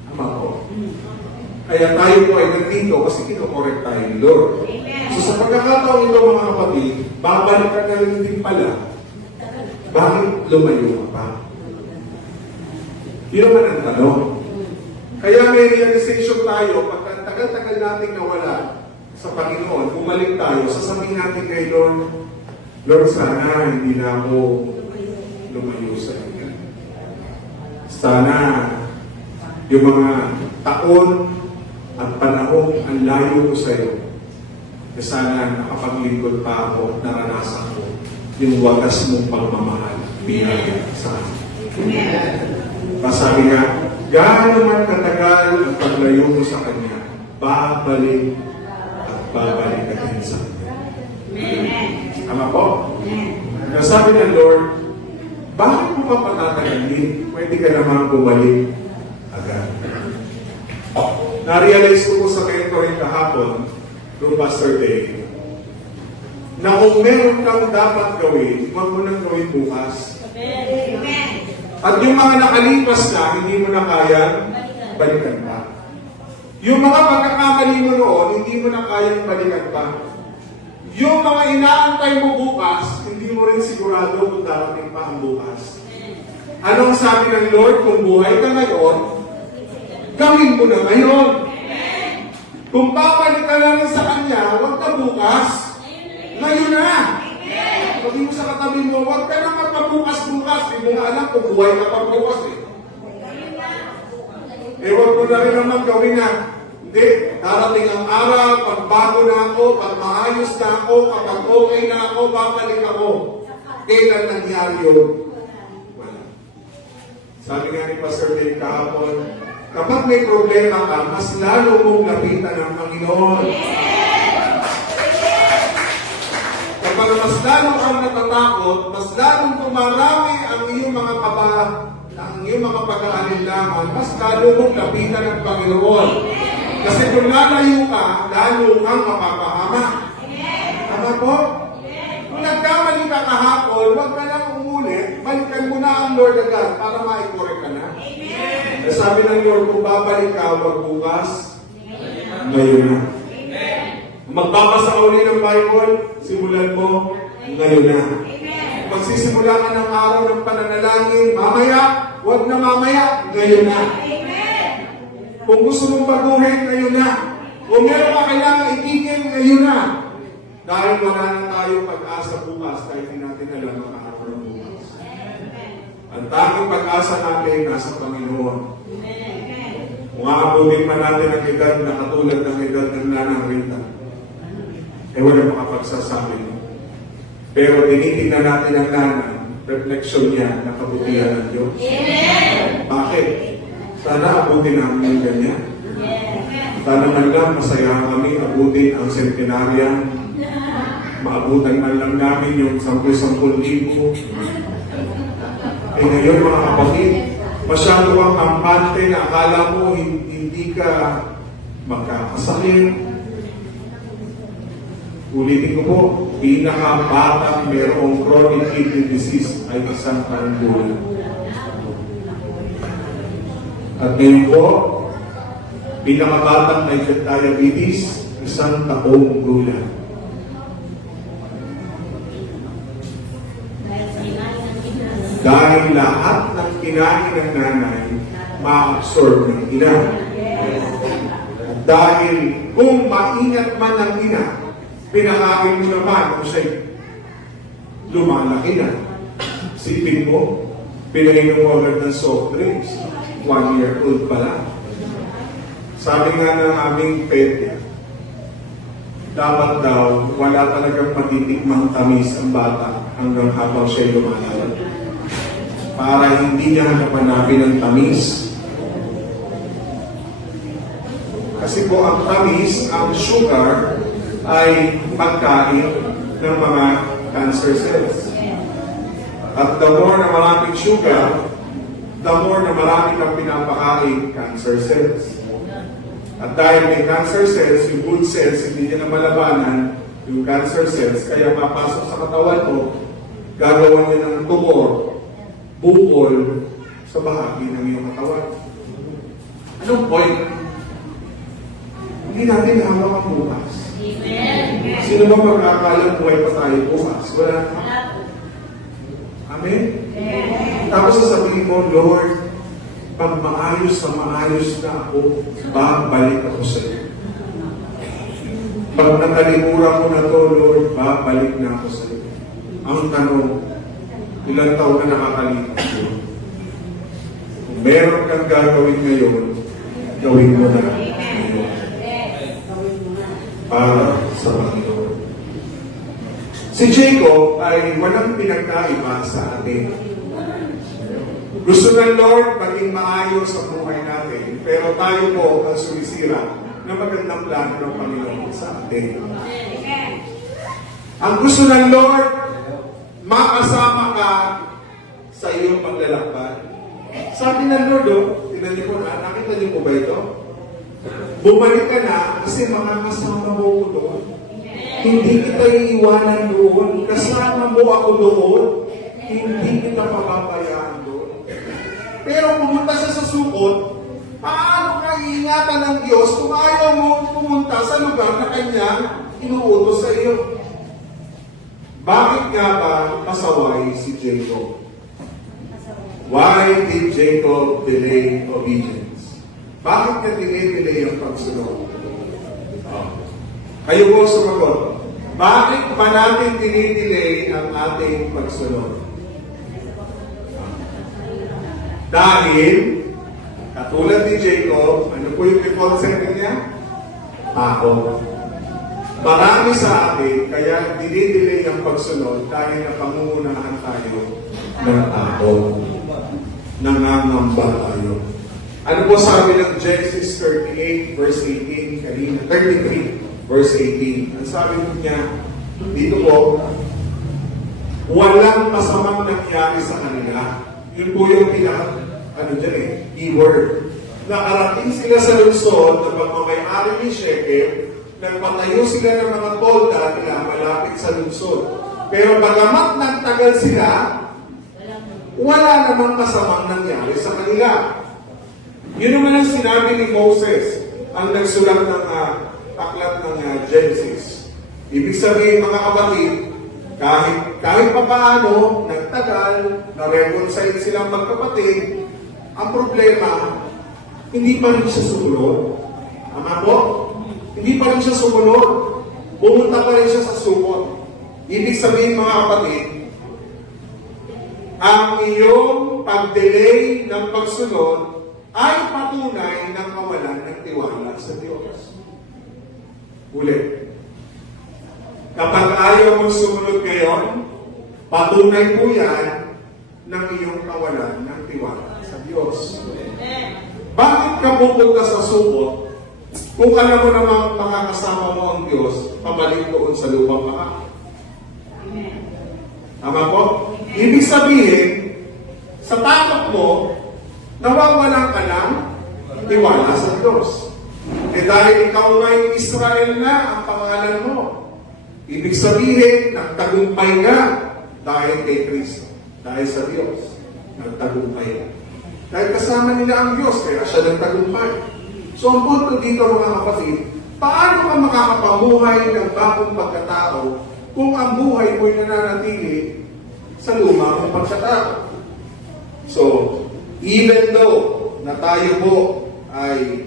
Tama po? Kaya tayo po ay nandito kasi kinokorek tayo ni Lord. So sa pagkakataon ito mga kapatid, babalikan na rin din pala, bakit lumayo ka pa? Yun naman ang tanong. Kaya may realization tayo, pag tagal-tagal natin nawala sa Panginoon, bumalik tayo, sasabihin natin kay Lord, Lord, sana hindi na ako lumayo sa iyo. Sana yung mga taon at panahon ang layo ko sa iyo, na sana nakapaglingkod pa ako, naranasan ko yung wagas mong pagmamahal, biyaya sa akin. Sabi nga, gaano man katagal ang paglayo mo sa Kanya, babalik at babalik ka din sa Kanya. Tama po? Kaya sabi ng Lord, bakit mo pa patatagalin? Pwede ka naman bumalik agad. Na-realize ko po sa mentoring kahapon, noong Pastor Day, na kung meron kang dapat gawin, huwag mo nang gawin bukas. At yung mga nakalipas na, hindi mo na kaya, balikan pa. Yung mga pagkakamali mo noon, hindi mo na kayang balikan pa. Yung mga inaantay mo bukas, hindi mo rin sigurado kung darating pa ang bukas. Anong sabi ng Lord? Kung buhay ka ngayon, gawin mo na ngayon. Kung babalik ka na rin sa Kanya, huwag na bukas. Ngayon na. Sabi mo sa katabi mo, huwag ka na magpabukas-bukas. Hindi mo na alam kung buhay ka pa bukas eh. Huwag mo na rin naman gawin na. Hindi, darating ang araw, pag bago na ako, pag maayos na ako, kapag okay na ako, babalik ako. Kailan nangyari yun? Wala. Sabi nga ni Pastor Dave kahapon, kapag may problema ka, mas lalo mong lapitan ng Panginoon. Kapag mas lalo kang natatakot, mas lalong tumarami ang iyong mga ang iyong mga pag-aalinlangan, mas lalo mong lapitan ng Panginoon. Kasi kung lalayo ka, lalo kang mapapahama. Tama po? Kung nagkamali ka kahapon, huwag ka nang umulit, balikan mo na ang Lord agad para ma-correct ka na. Sabi ng Lord, kung babalik ka, huwag bukas, ngayon na. Magbabasa ka uli ng Bible, simulan mo, ngayon na. Magsisimula ka ng araw ng pananalangin, mamaya, huwag na mamaya, ngayon na. Kung gusto mong baguhin, ngayon na. Kung meron ka kailangan itigil, ngayon na. Dahil wala na tayo pag-asa bukas, dahil hindi natin alam ang araw ng bukas. Ang tanging pag-asa natin nasa Panginoon. Kung aabutin man natin ang edad na katulad ng edad ng Nanang Rita, wala makapagsasabi mo. Pero tinitingnan natin ang nanang, refleksyon niya na kabutihan ng Diyos. Bakit? Sana abutin namin yung ganyan. Sana man lang masaya kami abutin ang centenarian. Maabutan man lang namin yung 10,000. Ngayon mga kapatid, masyado kang kampante na akala mo hindi ka magkakasakit. Ulitin ko po, pinakabatang mayroong chronic kidney disease ay 1 taong gulang. At ngayon po, pinakabatang may diabetes, 1 taong gulang. Dahil lahat ng kinain ng nanay, ma-absorb ng ina. Dahil kung maingat man ng ina, pinakain mo naman kung siya'y lumalaki na. Sipin mo, pinainom mo agad ng soft drinks. 1 year old pa lang. Sabi nga ng aming pedya, dapat daw wala talagang matitikmang tamis ang bata hanggang habang siya'y lumalaki. Para hindi niya hanapanapin ang tamis. Kasi po ang tamis, ang sugar, ay pagkain ng mga cancer cells. At the more na maraming sugar, the more na marami kang pinapakain cancer cells. At dahil may cancer cells, yung good cells, hindi niya na malabanan yung cancer cells, kaya mapasok sa katawan mo, gagawa niya ng tumor, bukol sa bahagi ng iyong katawan. Anong point? Hindi natin hawak ang bukas. Sino ba magkakalang buhay pa tayo bukas? Wala na. Amen? Tapos sasabihin mo, Lord, pag maayos na ako, babalik ako sa iyo. Pag nakalimuran ko na to, Lord, babalik na ako sa iyo. Ang tanong, ilang taon na nakakalimutan ko? Kung meron kang gagawin ngayon, gawin mo na ngayon. Para sa Panginoon. Si Jacob ay walang pinagkaiba sa atin. Gusto ng Lord maging maayos sa buhay natin, pero tayo po ang sumisira na magandang plano ng Panginoon sa atin. Ang gusto ng Lord, makasama ka sa iyong paglalakbay. Sabi ng Lord, tingnan niyo po na, nakita niyo po ba ito? Bumalik ka na kasi makakasama mo ko doon. Hindi kita iiwanan doon. Kasama mo ako doon. Hindi kita papabayaan doon. Pero pumunta siya sa sukot, paano ka ingatan ng Diyos kung ayaw mo pumunta sa lugar na Kanyang inuutos sa iyo? Bakit nga ba pasaway si Jacob? Why did Jacob delay obedience? Bakit niya dinelay ang pagsunod? Kayo po sumagot. Bakit pa natin dinidelay ang ating pagsunod? Dahil, katulad ni Jacob, ano po yung default setting niya? Takot. Marami sa atin, kaya dinidelay ang pagsunod dahil napangungunahan tayo ng takot. Nangangamba tayo. Ano po sabi ng Genesis 38 verse 18 kanina? 33 verse 18. Ang sabi po niya, dito po, walang masamang nangyari sa kanila. Yun po yung keyword. Nakarating sila sa lungsod na pagmamayari ni Shechem, nagpatayo sila ng mga tolda nila malapit sa lungsod. Pero bagamat nagtagal sila, wala namang masamang nangyari sa kanila. Yun naman ang sinabi ni Moses, ang nagsulat ng aklat ng Genesis. Ibig sabihin, mga kapatid, kahit pa paano, nagtagal, na-reconcile silang magkapatid, ang problema, hindi pa rin siya sumunod. Tama po? Hindi pa rin siya sumunod. Pumunta pa rin siya sa sukot. Ibig sabihin, mga kapatid, ang iyong pag-delay ng pagsunod ay patunay ng kawalan ng tiwala sa Diyos. Ulit. Kapag ayaw mong sumunod ngayon, patunay po yan ng iyong kawalan ng tiwala sa Diyos. Bakit ka pupunta sa sukot kung alam mo namang makakasama mo ang Diyos pabalik doon sa lupang baka? Tama po? Ibig sabihin, sa takot mo, nawawalan ka ng tiwala sa Diyos. Eh dahil ikaw ngay Israel na ang pangalan mo, ibig sabihin, nagtagumpay ka dahil kay Kristo, dahil sa Diyos, nagtagumpay ka. Dahil kasama nila ang Diyos, kaya siya nagtagumpay. So ang punto dito, mga kapatid, paano ka makakapamuhay ng bagong pagkatao kung ang buhay mo'y nananatili sa luma ng pagkatao? So, even though na tayo po ay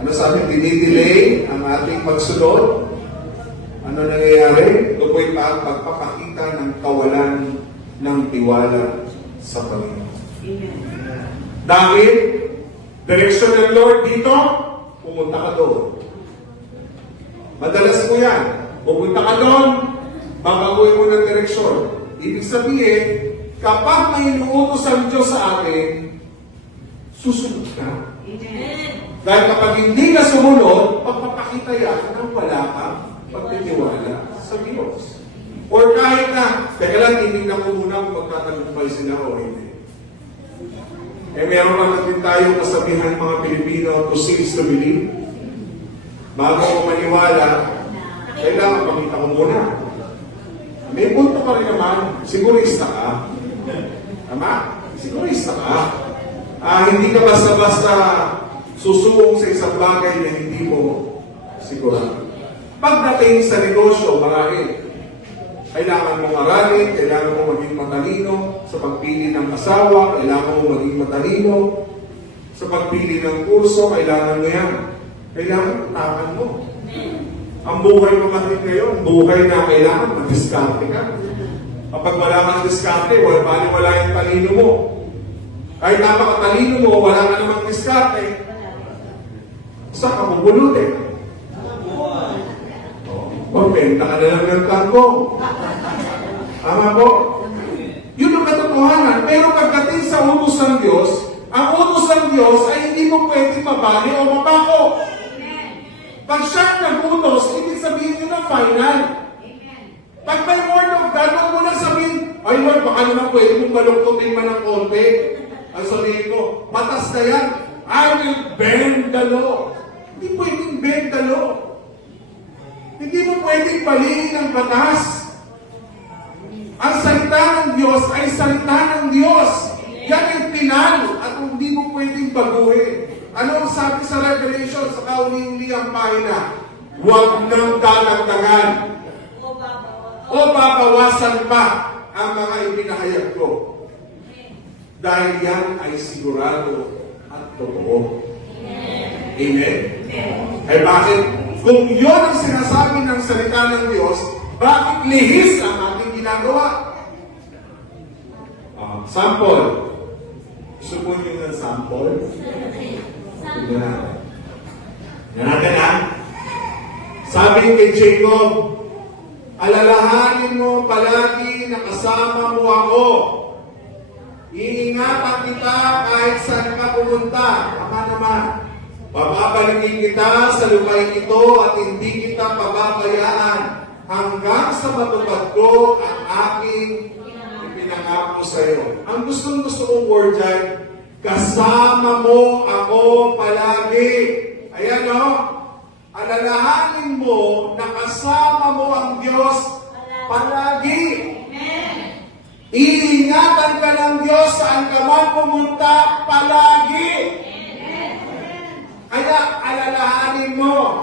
dinidelay ang ating pagsunod, ano nangyayari? Ito po'y pagpapakita ng kawalan ng tiwala sa Panginoon. Dahil, direksyon ng Lord dito, pumunta ka doon. Madalas po yan. Pupunta ka doon, babaguhin mo ng direksyon. Ibig sabihin, kapag may inuutos ang Diyos sa atin, susunod ka. Dahil kapag hindi ka sumunod, pagpapakita yan ng wala kang pagtitiwala sa Diyos. Or kahit na, teka lang, titignan ko muna kung magtatagumpay sila o hindi. Eh meron naman din tayong kasabihan mga Pilipino, to see is to believe. Bago ko maniwala, kailangan pakita ko muna. May punto pa rin naman, sigurista ka. Tama? Sigurista ka. Hindi ka basta-basta susubong sa isang bagay na hindi mo sigurado. Pagdating sa negosyo, marahil, kailangan mong aralin, kailangan mong maging matalino sa pagpili ng asawa, kailangan mong maging matalino sa pagpili ng kurso, kailangan mo yan. Kailangan utakan mo. Ang buhay mo kasi ngayon, buhay na kailangan mag-diskarte ka. Kapag wala kang diskarte, wala yung talino mo. Kahit napakatalino mo, wala ka namang diskarte, saan ka bubulutin? Benta ka na lang ng kangkong. Tama po? Yun ang katotohanan. Pero pagdating sa utos ng Diyos, ang utos ng Diyos ay hindi mo pwede mabali o mabako. Pag siya nag-utos, ibig sabihin yun ang final. Pag may word of God, huwag mo na sabihin, ay Lord, baka naman pwede mong maluktutin man ng konti. Ang sabihin ko, batas na yan, I will bend the law. Hindi pwedeng bend the law. Hindi mo pwedeng baliin ang batas. Ang salita ng Diyos ay salita ng Diyos. Yan ang pinal at hindi mo pwedeng baguhin. Ano ang sabi sa Revelation sa kauli-uli ang pahina? Huwag nang dadagdagan o babawasan pa ang mga ipinahayag ko. Dahil yan ay sigurado at totoo. Amen? Ay bakit? Kung yun ang sinasabi ng salita ng Diyos, bakit lihis ang ating ginagawa? Sample. Gusto mo nyo ng sample? Tignan natin. Tignan natin ha? Sabi kay Jacob, alalahanin mo palagi na kasama mo ako. Iingatan kita kahit saan ka pumunta. Tama naman. Bababalikin kita sa lupain ito at hindi kita pababayaan hanggang sa matupad ko ang aking ipinangako sa iyo. Ang gusto kong word dyan, kasama mo ako palagi. Ayan o. Alalahanin mo na kasama mo ang Diyos palagi. Iingatan ka ng Diyos saan ka man pumunta palagi. Kaya alalahanin mo.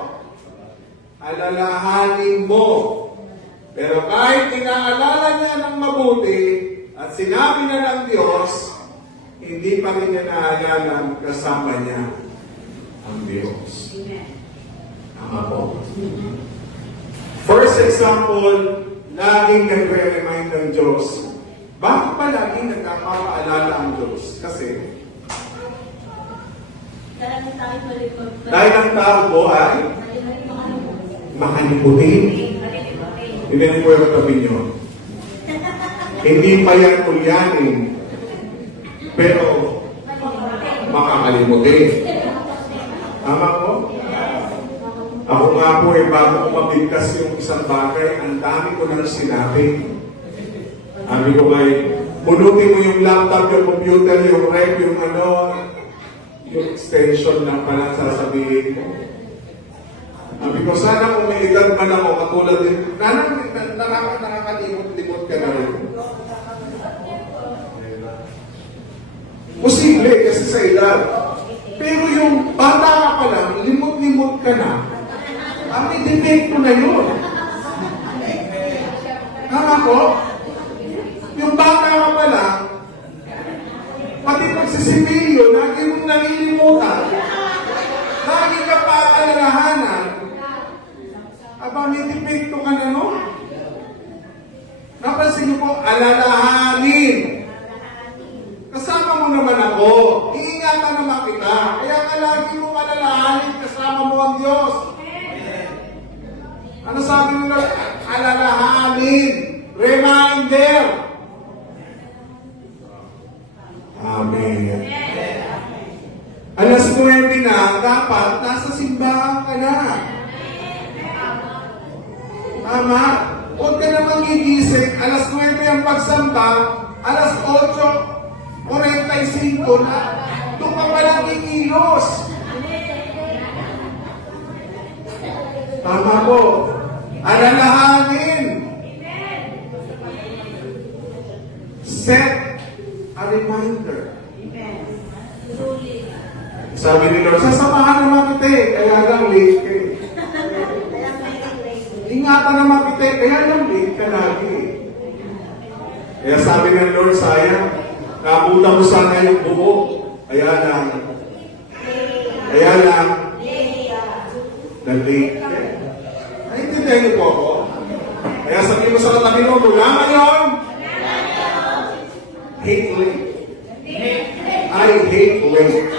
Alalahanin mo. Pero kahit inaalala niya ng mabuti at sinabi na ng Diyos, hindi pa rin niya naalala kasama niya ang Diyos. Tama po. First example, laging nagre-remind ng Diyos. Bakit pa laging nagpapaalala ang Diyos? Kasi dahil ang tao po ay makalimutin. Hindi po yung katabi nyo. Hindi pa yan ulyanin. Pero makakalimutin. Tama po? Ako nga po bago ko mabigkas yung isang bagay, ang dami ko nang sinabi. Sabi ko bunutin mo yung laptop, yung computer, yung rep, yung yung extension lang pala sasabihin mo. Sabi ko, sana kung may edad man ako, katulad din, nakakalimot-limot ka na rin. Posible kasi sa edad. Pero yung bata ka pa lang, limot-limot ka na, may defecto na yun. Tama ko? Yung bata ka pa lang, pati pagsisibilyo, lagi mong nalilimutan. Lagi ka pa alalahanan. May defecto ka na, no? Napansin niyo po, alalahanin. Kasama mo naman ako. Iingatan naman kita. Kaya nga lagi mong alalahanin, kasama mo ang Diyos. Ano sabi nila? Alalahanin. Reminder. Amen. Alas 9 na, dapat nasa simbahan ka na. Tama? Huwag ka na magigising. Alas 9 ang pagsamba, alas 8:45 na. Doon ka palang ikilos. Tama po. Alalahanin. Set a reminder. Sabi ni Lord, sasamahan naman kita kaya lang late ka eh. Ingatan naman kita kaya lang late ka lagi. Kaya sabi ng Lord, sayang, nabuta mo sana yung buo. Kaya lang, nag-late ka. Naintindihan niyo po ako? Kaya sabihin mo sa katabi mo, mula ngayon, hate late. I hate late.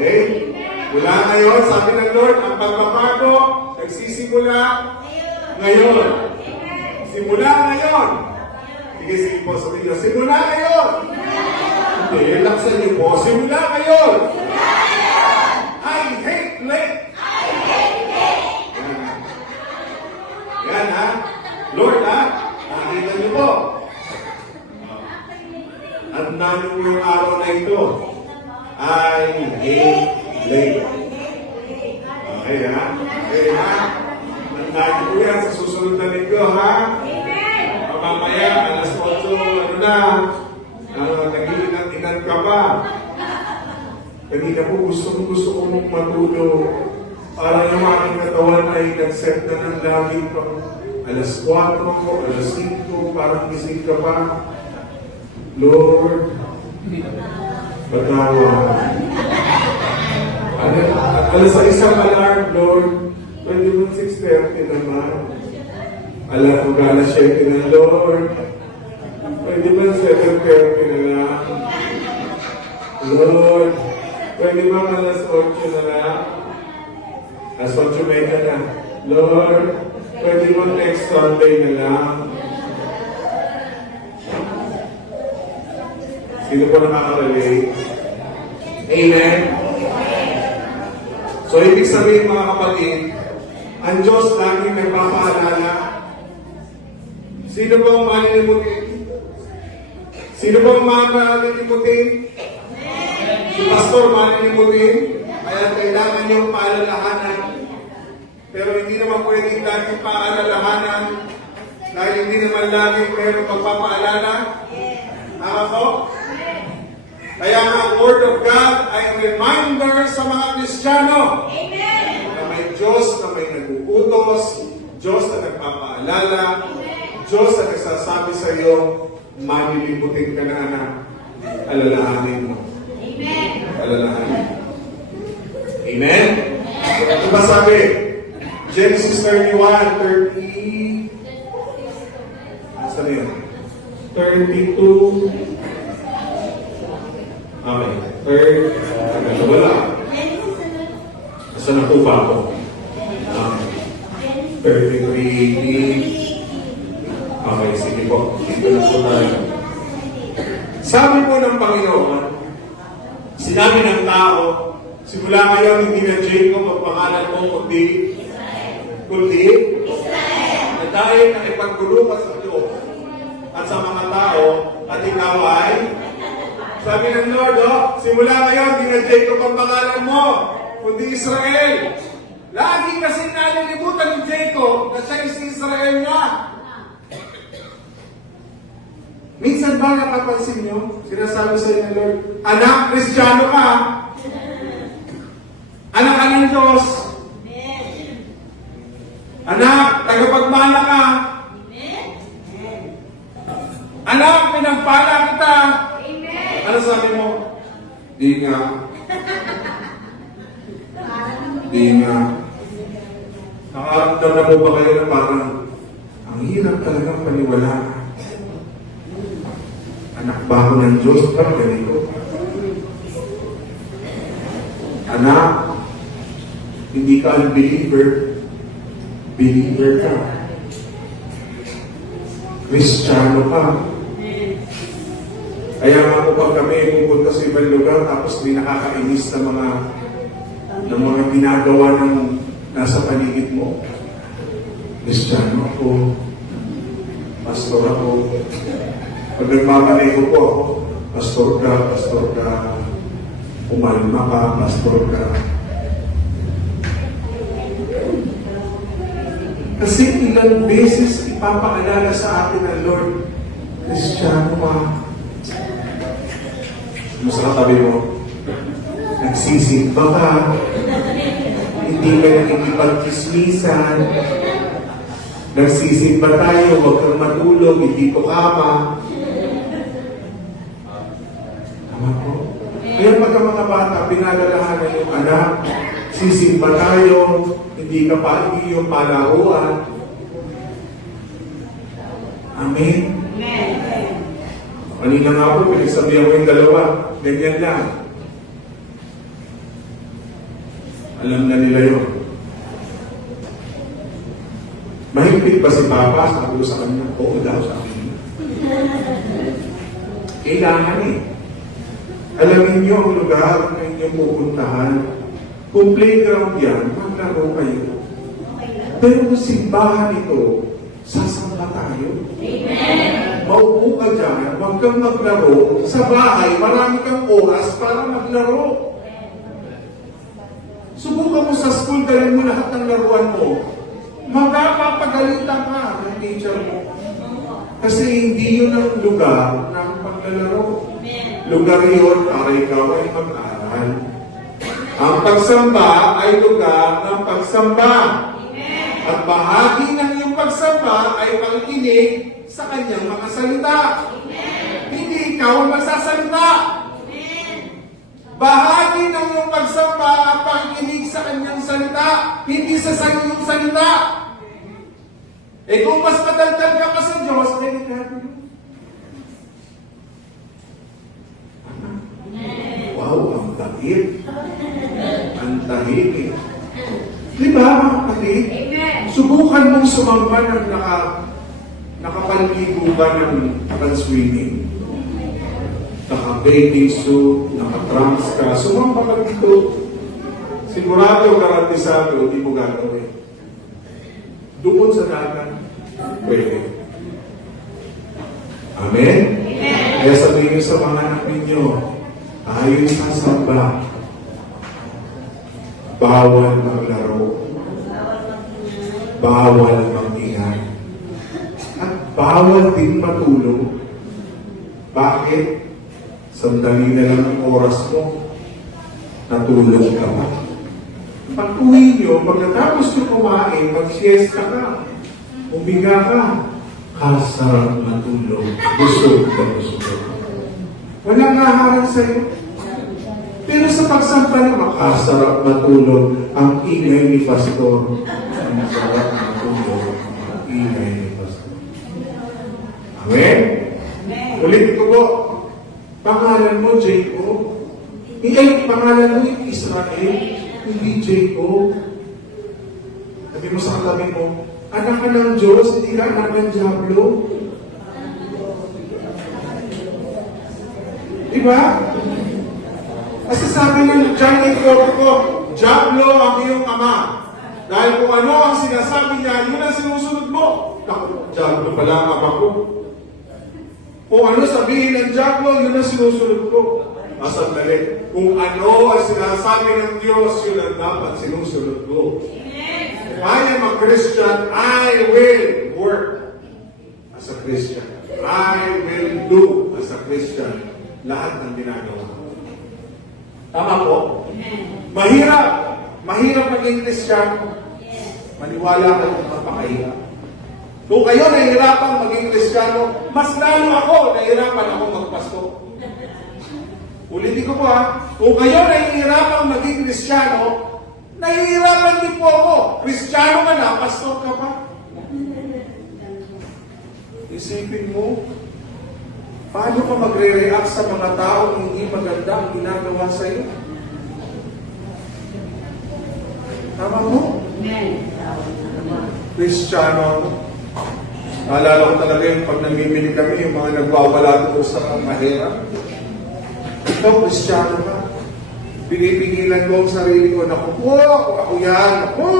Okay? Mula ngayon, sabi ng Lord, ang pagbabago, nagsisimula ngayon. Simula ngayon. Sige po, sabihin nyo, simula ngayon. Hindi, laksan niyo po, simula ngayon. I hate late. Yan ha. Lord ha, nakita niyo po. At namin mo yung araw na ito. I hate late. Okay ha? Okay ha? Nandaan ko yan sa susunod na linggo ha? Mamaya, alas 8, nag-iingat-ingat ka pa. Kanina po gusto kong matulog. Parang yung aking katawan ay nag-set na ng laging pang alas 4, alas 5, parang gising ka pa. Lord, batawa. Alas 6 ang alarm, Lord. Pwede mo 6:30 naman. Alam ko ka alas 7 na, Lord. Pwede ba 7:30 na lang? Lord, pwede ba alas 8 na lang? Alas 8:30 na. Lord, pwede ba next Sunday na lang? Sino po nakaka-relate? Amen? So, ibig sabihin mga kapatid, ang Diyos laging nagpapaalala. Sino ba ang malilimutin? Sino ba ang malilimutin? Si Pastor malilimutin? Kaya kailangan niyong paalalahanan. Pero hindi naman pwedeng laging paalalahanan dahil hindi naman laging meron pagpapaalala. Tama po? Kaya ang Word of God ay reminder sa mga Kristiyano. Na may Diyos na may nag-uutos, Diyos na nagpapaalala, Diyos na nagsasabi sa iyo, malilimutin ka na anak, alalahanin mo. Alalahanin mo. Amen? Ito ba sabi? Genesis 31:30. Saan na yun? 32. Okay. Wala. Saan na po ba ako? 33. Okay, sige po. Dito na po tayo. Sabi po ng Panginoon, sinabi ng tao, simula ngayon hindi na Jacob ang pangalan mo, kundi Israel. Na dahil nakipaggulo ka sa Diyos at sa mga tao, at ikaw ay, sabi ng Lord, simula ngayon hindi na Jacob ang pangalan mo, kundi Israel. Lagi kasi nalilimutan ni Jacob na siya is Israel niya. Minsan ba napapansin nyo, sinasabi sa inyo, Lord, anak, Kristiyano ka. Anak ka ng Diyos. Anak, tagapagmana ka. Anak, pinagpala kita. Ano sabi mo? Di nga. Di nga. Nakaramdam na po ba kayo na parang ang hirap talagang paniwalaan? Anak ba ako ng Diyos? Parang ganito. Anak, hindi ka unbeliever. Believer ka. Kristiyano ka. Kaya nga po pag kami pupunta sa ibang lugar tapos may nakakainis na mga ginagawa ng nasa paligid mo. Kristiyano ako. Pastor ako. Pag nagmamaneho po ako, pastor ka, umalma ka, pastor ka. Kasi ilang beses ipapaalala sa atin ng Lord, Kristiyano ka. Sa katabi mo, nagsisimba ka, hindi ka nakikipagkismisan, nagsisimba tayo, huwag kang matulog, hindi ko kama. Tama po? Kaya pagka mga bata, pinalalahanan yung anak, sisimba tayo, hindi ka pa yung palaruan. Amen? Kanina nga po, pinagsabihan ko yung dalawa, ganyan lang. Alam na nila yun. Mahigpit ba si Papa? Sabi ko sa kanya, oo daw sa akin. Kailangan eh. Alamin niyo ang lugar na inyong pupuntahan. Kung playground yan, maglaro kayo. Pero kung simbahan ito, sasamba tayo. Amen. Maupo ka dyan, huwag kang maglaro. Sa bahay, marami kang oras para maglaro. Subukan mo sa school, dalhin mo lahat ng laruan mo. Magpapagalitan ka ng teacher mo. Kasi hindi yun ang lugar ng paglalaro. Lugar yun para ikaw ay mag-aral. Ang pagsamba ay lugar ng pagsamba. At bahagi ng iyong pagsamba ay pakikinig sa kanyang mga salita. Hindi ikaw ang magsasalita. Bahagi ng iyong pagsamba at pakikinig sa kanyang salita, hindi sa iyong salita. Eh kung mas madaldal ka pa sa Diyos, delikado yun. Wow, ang tahit. Ang tahimik. Di ba, mga kapatid? Subukan mong sumamba ng nakapaligo ka ng swimming. Naka-bathing suit, naka-trunks ka. Sumamba ka dito. Sigurado, garantisado, hindi mo gagawin. Doon sa dagat, pwede. Amen? Kaya sabihin niyo sa mga anak ninyo, tayo sasamba. Bawal maglaro. Bawal mag-ingay. At bawal din matulog. Bakit? Sandali na lang ang oras mo. Natulog ka pa. Pag-uwi nyo, pagkatapos nyo kumain, mag-siesta ka. Umiga ka. Kasarap matulog. Busog ka, busog ka. Walang naharang sa'yo. Pero sa pagsampa na makasarap matulog ang ingay ni Pastor. Ang sarap matulog ang ingay ni Pastor. Amen? Ulit ko po, pangalan mo Jacob. Ay, pangalan mo Israel, hindi Jacob. Sabi mo sa katabi mo, anak ka ng Diyos, hindi ka anak ng Diablo. Diba? Kasi sabi ng John 8:44, Diablo ang iyong ama. Dahil kung ano ang sinasabi niya, yun ang sinusunod mo. Naku, Diablo pala ang ama ko. Kung ano sabihin ng Diablo, yun ang sinusunod ko. Sandali. Kung ano ang sinasabi ng Diyos, yun ang dapat sinusunod ko. If I am a Christian, I will work as a Christian. I will do as a Christian lahat ng ginagawa. Tama po? Mahirap. Mahirap maging Kristiyano. Maniwala kayo kung mapakahirap. Kung kayo nahihirapan maging Kristiyano, mas lalo ako nahihirapan ako magpasto. Ulitin ko po ha. Kung kayo nahihirapan maging Kristiyano, nahihirapan din po ako. Kristiyano ka na, pastor ka pa. Isipin mo, paano ka magre-react sa mga taong hindi maganda ang ginagawa sa iyo? Tama mo? Kristiyano ako. Naalala ko talaga yung pag namimili kami, yung mga nagwawala doon sa mahirap. Ikaw, Kristiyano ka. Pinipigilan ko ang sarili ko, naku po, ako yan, naku!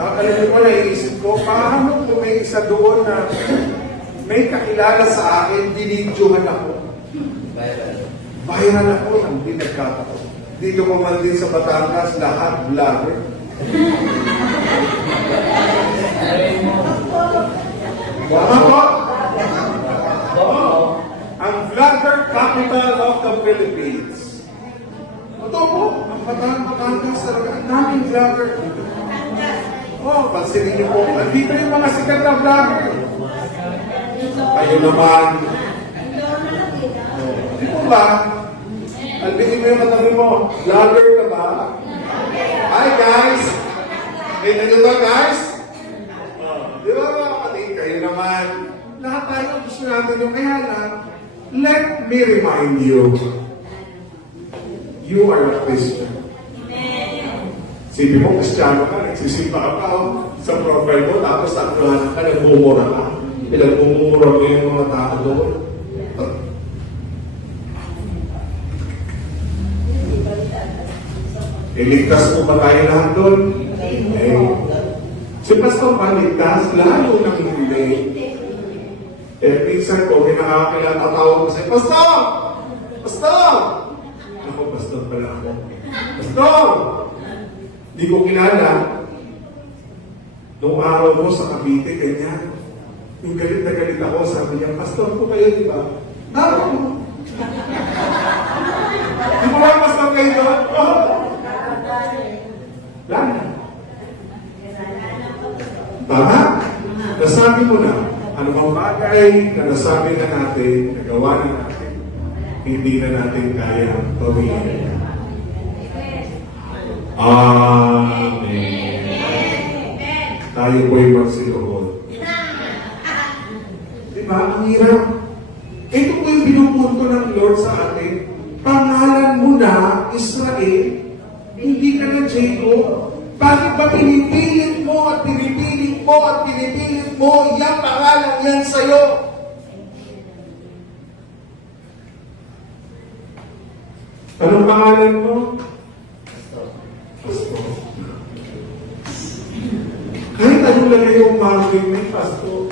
Alam mo, naiisip ko, paano kung may isa doon na may kakilala sa akin, dinidyohan ako. Viral ako ng pinagkataon. Dito ko man din sa Batangas, lahat vlogger. Tama po? Ang vlogger capital of the Philippines. Ito po, ang Batangas talaga. Ang daming vlogger. Oh, pansinin niyo po. Nandito yung mga sikat na vlogger. Kayo naman. Di po ba? Albihin mo yung katabi mo. Vlogger ka ba? Hi guys! Kita nyo ba guys? Di ba mga kapatid? Kayo naman. Lahat tayo gusto natin yung kaya lang. Let me remind you. You are a Christian. Sabi mo, Kristiyano ka, nagsisipa ka pa sa profile mo, tapos taktuhan ka, nagmumura ka. Pinagmumura mo yung mga tao doon. Iligtas mo ba tayo lahat doon? Si Pastor paligtas, lalo nang hindi. Minsan ko, kinakakilala tawag ko sa'yo, Pastor! Pastor! Ako, Pastor pala ako. Pastor! Di ko kilala. Noong araw mo sa Cavite, ganyan. Yung galit na galit ako, sabi niya, Pastor ko kayo, di ba? Ako! Di ba kayo doon? Oh. Lana. Tama? Nasabi mo na, ano bang bagay na nasabi na natin, nagawa na natin, hindi na natin kaya gawin. Amen. Tayo po'y magsilohon. Diba? Ang hirap. Ito po yung pinupunto ng Lord sa atin. Pangalan mo na, Israel, hindi ka na Jacob. Bakit ba pinipilit mo at pinipilit mo at pinipilit mo yung pangalan yan sa'yo? Anong pangalan mo? Pastor. Kahit anong lagay yung marking may Pastor.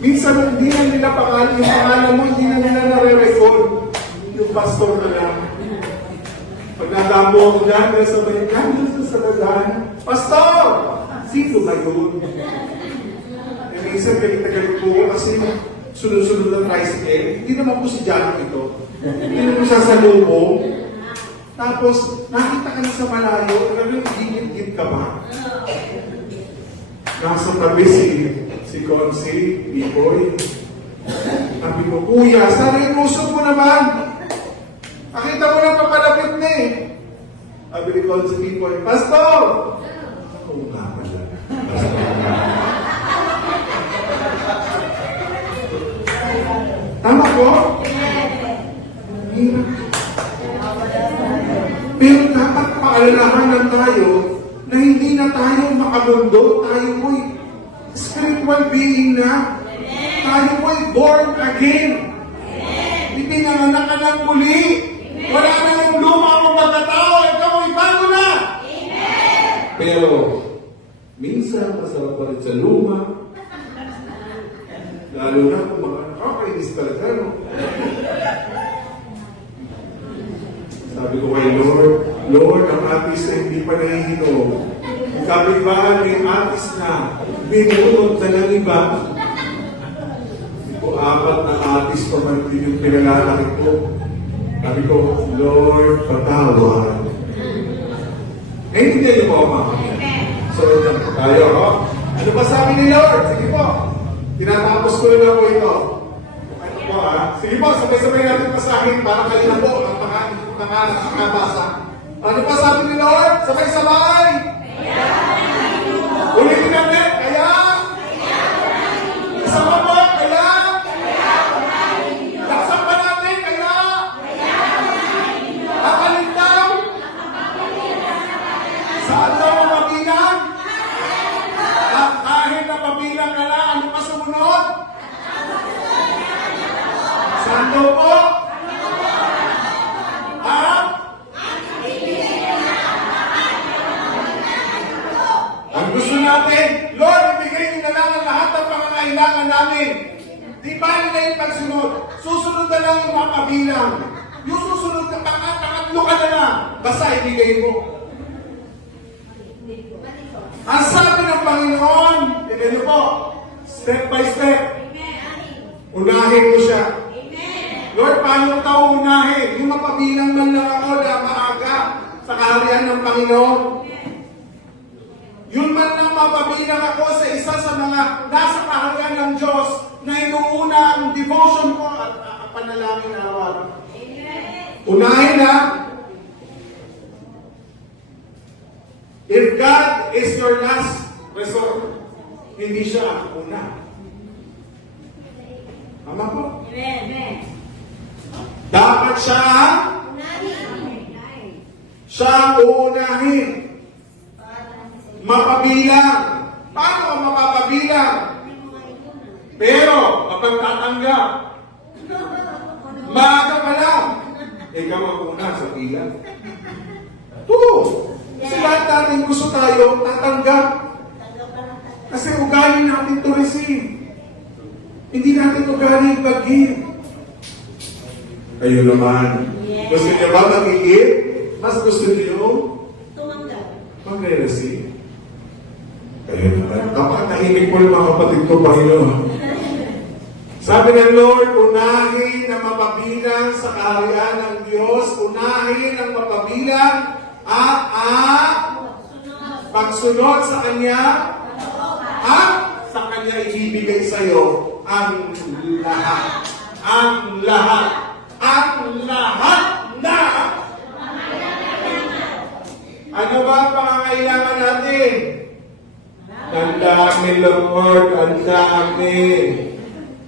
Minsan hindi na nila pangalan, yung pangalan mo, hindi na nila nare-record. Yung Pastor na lang. Pag nadamo ako dyan, sabay ka, sa saladan. Pastor! Sino ba yun? Eh, minsan galit po ko kasi sunod-sunod ng tricycle. Hindi naman po si John ito. Hindi naman siya sa lubong. Tapos, nakita ka na sa malayo, talagang gigit-git ka ba? Nasa tabi si Consi, Pipoy. Sabi ko, Kuya, sana inusog mo naman. Nakita mo lang papalapit na eh. Sabi ni Consi, Pipoy, Pastor! Oo nga pala. Pastor nga. Tama po? Hirap. Pero dapat paalalahanan tayo na hindi na tayo makamundo, tayo po'y spiritual being na. Tayo po'y born again. Ipinanganak ka ng muli. Wala na yung luma mong pagkatao, ikaw ay bago na. Pero, minsan, masarap pa rin sa luma. Lalo na kung mga nakakainis talaga, no? Sabi ko kay Lord, ang atis na hindi pa nahihinog. Ang kapitbahay may atis na, binunod na ng iba. Sabi ko, 4 na atis pa man din yung pinalalaki ko. Sabi ko, Lord, patawad. Eh, hindi niyo po ako makakita. So, tayo, ho? Ano ba sabi ni Lord? Sige po. Tinatapos ko lang po ito. Ano po, ha? Sige po, sabay-sabay natin pasahin para kanina po ang nakabasa. Ano pa sabi ni Lord? Sabay-sabay! Ulitin natin, kaya? Isa pa po, kaya? Laksan pa natin, kaya? Kakalitaw? Saan daw ang mabilang? At kahit na mabilang ka na, ano pa sumunod? Saan daw po? Ang gusto natin, Lord, ibigay niyo na lang ang lahat ng pangangailangan namin. Di ba nila yung pagsunod? Susunod na lang yung mapabilang. Yung susunod na pangatlo ka na lang. Basta ibigay mo. Ang sabi ng Panginoon, tignan niyo po, step by step. Unahin mo siya. Lord, paano tayo unahin? Yung mapabilang man lang ako na maaga sa kaharian ng Panginoon. Yun man lang mapabilang ako sa isa sa mga nasa kaharian ng Diyos na inuuna ang devotion ko at panalangin araw-araw. Unahin na, if God is your last resort, hindi siya ang una. Tama po? Dapat siya ang uunahin. Mapabilang. Paano ang mapapabilang? Pero, kapag tatanggap, maaga pa lang, ikaw ang una sa bilang. Ito. Kasi lahat natin gusto tayo tatanggap. Kasi ugali natin to receive. Hindi natin ugali mag-give. Kayo naman. Gusto niyo ba mag-give? Mas gusto niyo mag-receive. Kayo naman. Kapag nahimik mo yung mga kapatid ko, Panginoon. Sabi Sabi ng Lord, unahin ang mapabilang sa kaharian ng Diyos, unahin ang mapabilang at ang pagsunod sa Kanya, at sa Kanya ibibigay sa iyo ang lahat. Ang lahat. Ang lahat na. Ano ba ang pangangailangan natin? Ang dami, Lord, ang dami.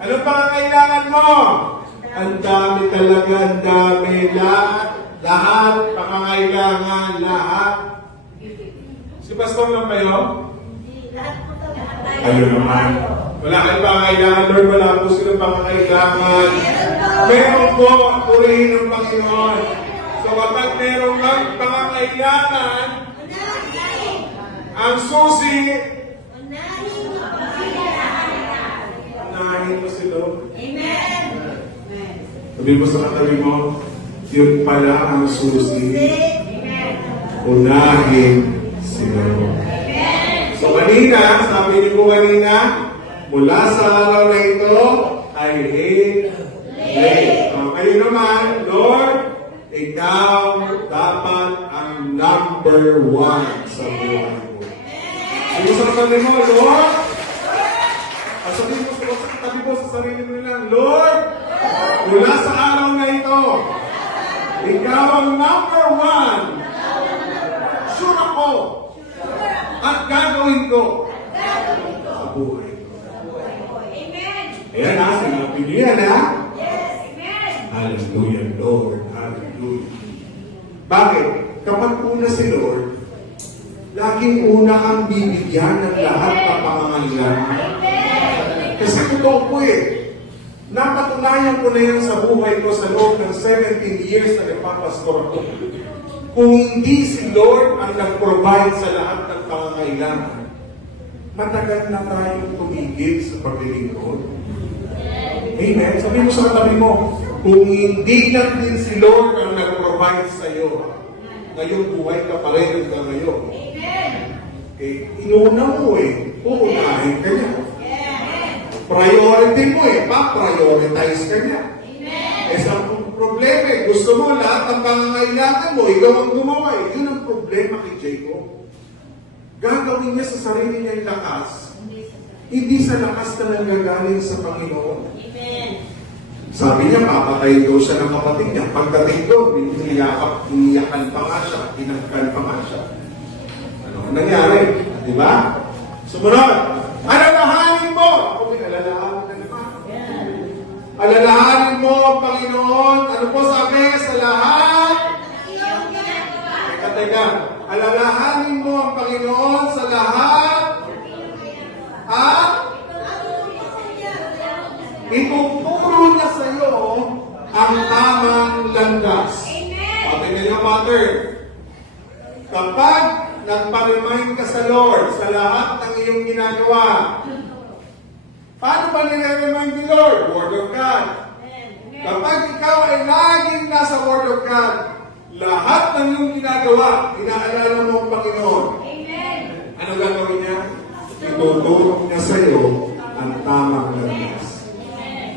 Ano pangangailangan mo? Ang dami talaga, ang dami. Lahat, pangangailangan, lahat. Si Pastor lang ba yun? Ayun naman. Wala kayong pangangailangan, Lord. Wala po silang pangangailangan. Meron po, purihin ng Panginoon. So kapag meron kang pangangailangan, ang susi, unahin mo si Lord. Amen. Sabi mo sa katabi mo, yun pala ang susi. Amen. Unahin si Lord. So kanina, sabi niyo po kanina, mula sa araw na ito, ay late. Kayo naman, Lord, ikaw dapat ang number 1 sa buhay mo. Sabi mo sa katabi mo, Lord, sabi mo sa katabi mo sa sarili mo lang, Lord, mula sa araw na ito, ikaw ang number 1. Sure ako. At gagawin ko sa buhay ko. Amen. Ayan ha, sinabi niyo yan ha. Yes. Amen. Hallelujah, Lord. Hallelujah. Bakit? Kapag una si Lord, laging una ang bibigyan ng lahat ng pangangailangan. Kasi totoo po napatunayan ko na yan sa buhay ko sa loob ng 17 years na nagpapastor ako. Kung hindi si Lord ang nag-provide sa lahat ng pangangailangan, matagal na tayong tumigil sa paglilingkod. Amen? Sabi mo sa katabi mo, kung hindi lang din si Lord ang nag-provide sa iyo, ngayong buhay ka pa rin hanggang ngayon. Inuna mo uunahin ka niya. Priority mo pa-prioritize ka niya. Sa problema gusto mo lahat ng pangangailangan mo, ikaw ang gumawa Yun ang problema kay Jacob. Gagawin niya sa sarili niyang lakas, hindi sa lakas na nanggagaling sa Panginoon. Sabi niya, papatayin daw siya ng kapatid niya. Pagdating doon, iniyakan pa nga siya, pinagkan pa nga siya. Ano ang nangyari? Di ba? Sumunod, alalahanin mo! Ako may alalahanin na naman. Alalahanin mo ang Panginoon. Ano po sabi sa lahat? Teka. Alalahanin mo ang Panginoon sa lahat. At ituturo niya sa iyo ang tamang landas. Sabi niyo, Mother, kapag nagpa-remind ka sa Lord sa lahat ng iyong ginagawa, paano ba nire-remind ni Lord? Word of God. Kapag ikaw ay laging nasa Word of God, lahat ng iyong ginagawa, inaalala mo ang Panginoon. Ano gagawin niya? Ituturo niya sa iyo ang tamang landas.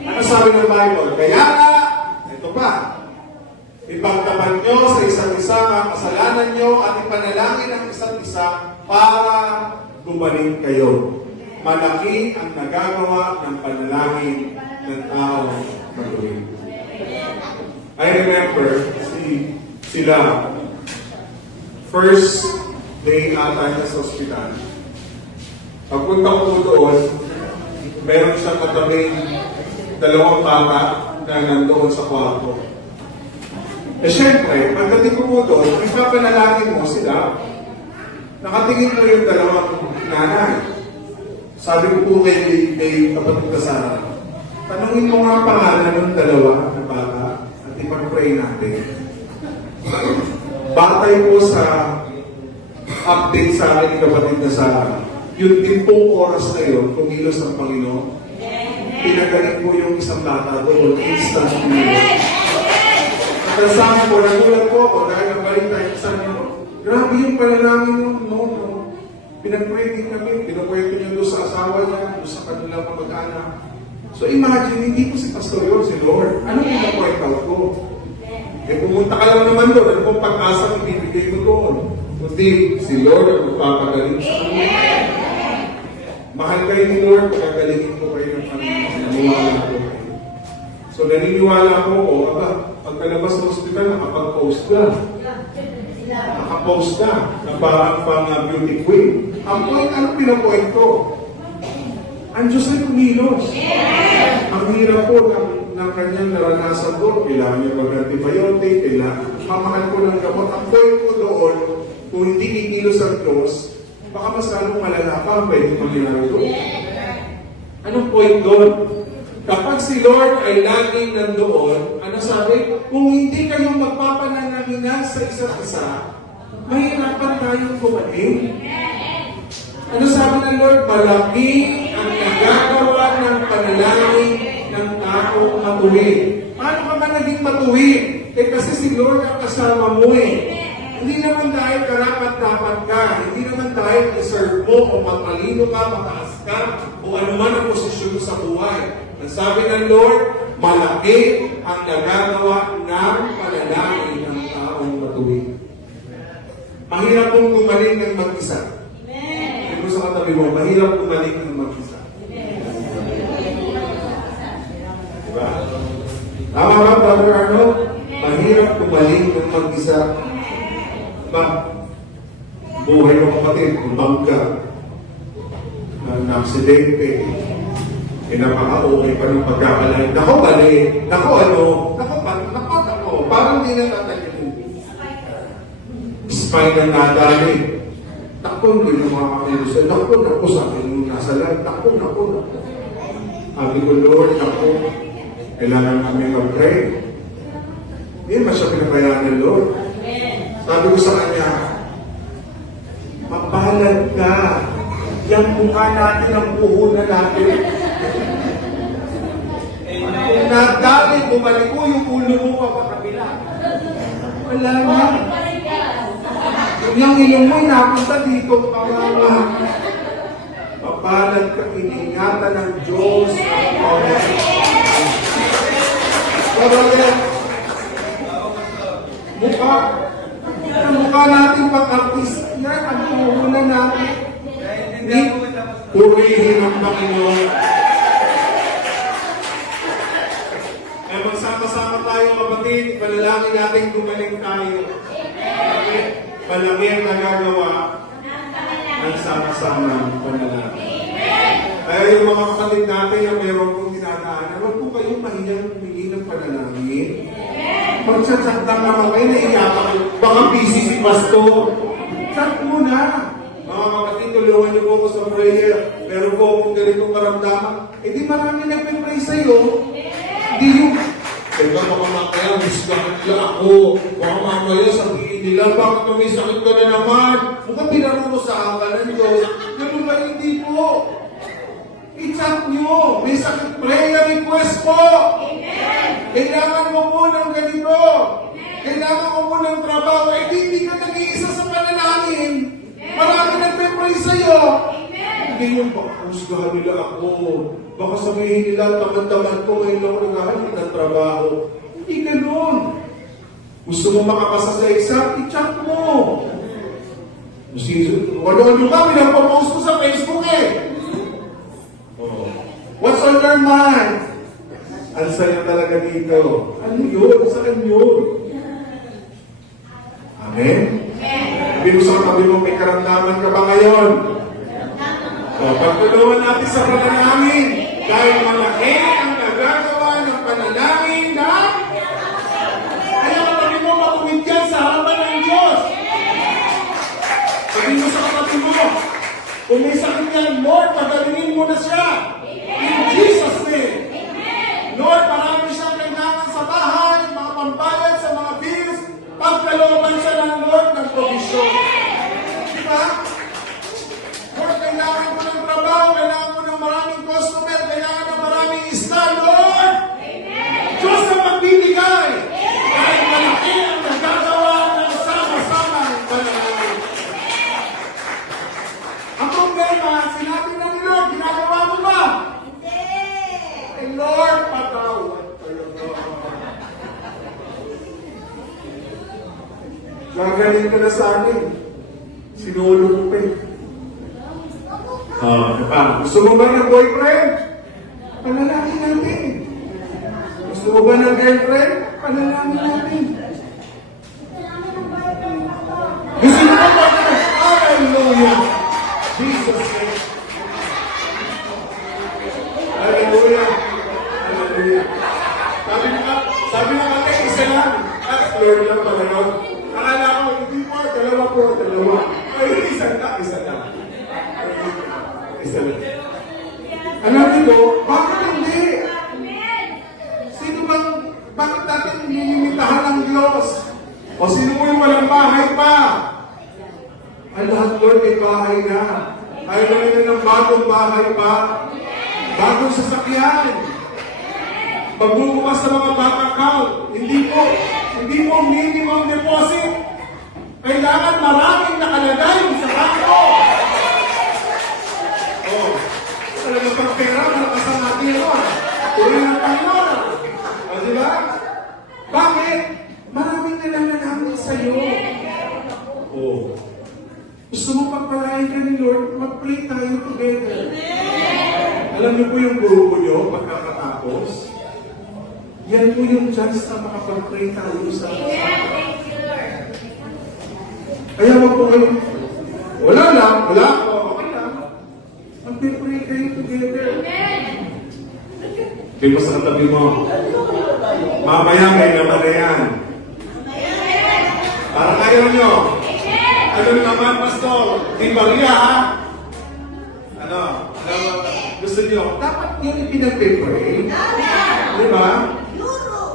Ano sabi ng Bible? Kaya nga, ito pa, ipagtapat nyo sa isa't isa ang kasalanan nyo at ipanalangin ang isa't isa para gumaling kayo. Malaki ang nagagawa ng panalangin ng tao magaling. I remember sila first day ata niya sa ospital. Pagpunta ko doon, meron siyang katabing 2 bata na nandoon sa kwarto. Siyempre, pagdating ko po doon, ipapanalangin mo sila, nakatingin mo yung 2 nanay. Sabi ko po kay kapatid ka Sara, tanungin mo nga ang pangalan ng 2 na bata at ipag-pray natin. Batay po sa update sa akin ni kapatid na Sara, yung 10 oras na yun, kumilos ang Panginoon, pinagaling po yung isang bata doon, instant kumilos. Kasama ko, nagulat po ako dahil nabalik tayo sa inyo. Grabe yung panalangin nyo, no. Pinag-pray din kami, pinukwento niyo doon sa asawa niya, doon sa kanilang kamag-anak. So imagine, hindi ko si Pastor yun, si Lord. Ano yung na-point out ko? Eh pumunta ka lang naman doon. Ano pong pag-asa ang ibibigay mo doon? Kundi si Lord ang magpapagaling sa kanya. Mahal kayo ni Lord, pagagalingin ko kayo ng Panginoon. Naniniwala ko kayo. So naniniwala ko, pagkalabas sa hospital, nakapag-post ka. Nakapost ka. Na parang beauty queen. Ang point, ano pinapoint ko? Ang Diyos ay kumilos. Ang hirap po ng kanyang naranasan doon. Kailangan niya mag-antibiotic, kailangan pamahal ko ng gamot. Ang point ko doon, kung hindi kikilos ang Diyos, baka mas lalong malala pa ang pwede mangyari doon. Anong point doon? Kapag si Lord ay laging nandoon, ano sabi? Kung hindi kayo magpapananaminan sa isa't isa, mahirapan tayong gumaling. Ano sabi ng Lord? Malaki ang nagagawa ng panalangin ng taong matuwid. Paano ka ba naging matuwid? Eh kasi si Lord ang kasama mo eh. Hindi naman dahil karapat-dapat ka. Hindi naman dahil deserve mo o matalino ka, mataas ka, o anuman ang posisyon mo sa buhay. Ang sabi ng Lord, malaki ang nagagawa ng panalangin ng taong matuwid. Mahirap pong gumaling ng mag-isa. Ito sa katabi mo, mahirap gumaling ng mag-isa. Diba? Tama ba, Brother Arnold? Mahirap gumaling ng mag-isa. Diba? Buhay ng kapatid, kumangga, na-aksidente, napaka-okay pa ng pagkakalain. Nako, bali. Nako, parang di na tatalinin. Spine ang nadali. Takbo, hindi na makakakilusan. Takbo sa akin yung nasa lang. Takbo. Sabi ko, Lord, takbo. Kailangan kami mag-pray. Hindi naman siya pinabayaan ng Lord. Sabi ko sa kanya, mapahalad ka. Yang mukha natin ang puhunan natin. Kung nadali, bumalik ko yung ulo mo papakabila. Wala na. Yung ilong mo, napunta dito, pamama. Papalad ka, iningatan ng Diyos. Mukha natin pang-artist yan, ang puhunan natin. Hindi, purihin ang Panginoon. Kaya magsama-sama tayo, kapatid, panalangin natin gumaling tayo. Malaki ang nagagawa ng sama-sama panalangin. Kaya yung mga kapatid natin na mayroon kong dinadaanan, huwag po kayong mahiyang humingi ng panalangin. Magsasakta naman kayo, naiyapak kayo. Baka busy si Pastor. Chat muna. Mga kapatid, tulungan niyo po ako sa prayer. Meron po akong ganitong karamdaman. Eh di marami nagpipray sa'yo. Hindi yung, teka baka mamaya, misgahan nila ako. Baka mamaya sabihin nila, bakit may sakit ka na naman? Mukhang pinarurusaan ka ng Diyos. Ganun ba hindi po? I-chat nyo. May sakit prayer request po. Kailangan mo po ng ganito. Kailangan mo po ng trabaho. Eh hindi ka nag-iisa sa panalangin. Marami nagpe-pray sa'yo. Hindi yung baka husgahan nila ako. Baka sabihin nila, tamad-tamad ko ngayon ako naghahanap ng trabaho. Hindi ganun. Gusto mo makapasa sa exam, i-chat mo. Ano ka, pinapopost mo sa Facebook eh. Oh. What's on your mind? Ang saya talaga dito. Ano yun? Saan yun? Amen? Sabi mo sa katabi mo, may karamdaman ka ba ngayon? Pagtulungan natin sa panalangin dahil malaki ang nagagawa ng panalangin na kaya katabi mo, matuwid yan sa harapan ng Diyos. Sabi mo sa katabi mo, kung may sakit yan, Lord, pagalingin mo na siya. In Jesus' name. Lord, marami siyang kailangan sa bahay, mga pambayad sa mga bills, pagkalooban siya ng Lord ng provision. Diba? Lord, kailangan ko ng trabaho, kailangan ko ng maraming customer, kailangan ng maraming isda, Lord! Diyos ang magbibigay! Dahil malaki ang nagagawa ng sama-sama ng panalangin. Ang problema, sinabi na ni Lord, ginagawa mo ba? Hindi. Kaya nga sabi mo, kung may sakit yan, Lord, pagalingin mo na siya. In Jesus' name. Lord, kailangan ko ng trabaho, kailangan ko ng maraming customer, kailangan ng maraming isda, Lord! Diyos ang magbibigay! Dahil malaki ang nagagawa ng sama-sama ng panalangin. Ang problema, sinabi na ni Lord, ginagawa mo ba? ganyan ka na sa akin. Sinulog ko pa eh. Gusto mo ba ng boyfriend? Panalangin natin. Gusto mo ba ng girlfriend? Panalangin natin. Gusto mo ba ng hallelujah? Jesus name. Hallelujah. Hallelujah. Sabi na kami, isa lang. Lord lang pala nun. Akala ko, hindi po, dalawa. Ay, isa lang. Isa lang. Alam niyo, bakit hindi? Bakit natin nilimitahan ng Diyos? O sino mo yung walang bahay pa? Ang lahat, Lord, may bahay na. Ayaw na nila ng bagong bahay pa. Bagong sasakyan. Magbubukas sa mga bank account. Hindi po minimum deposit. Kailangan maraming nakalagay sa bangko. Oh, talaga pag pera, malakas ang ating tuloy ng Panginoon. O, di ba? Bakit? Maraming nalalangin sa'yo. Oh. Gusto mo pagpalain ka ni Lord, mag-pray tayo together. Alam niyo po yung grupo niyo, pagkakatapos, yan po yung chance na makapag-pray tayo sa kaya wag po kayo, wala, okay lang. Mag-pray kayo together. Kaya mo sa katabi mo, mamaya may naman na yan. Parang ayaw nyo. Ano naman, Pastor? Di Maria, ha? Ano? Gusto nyo? Dapat yun ipinag-pray. Di ba?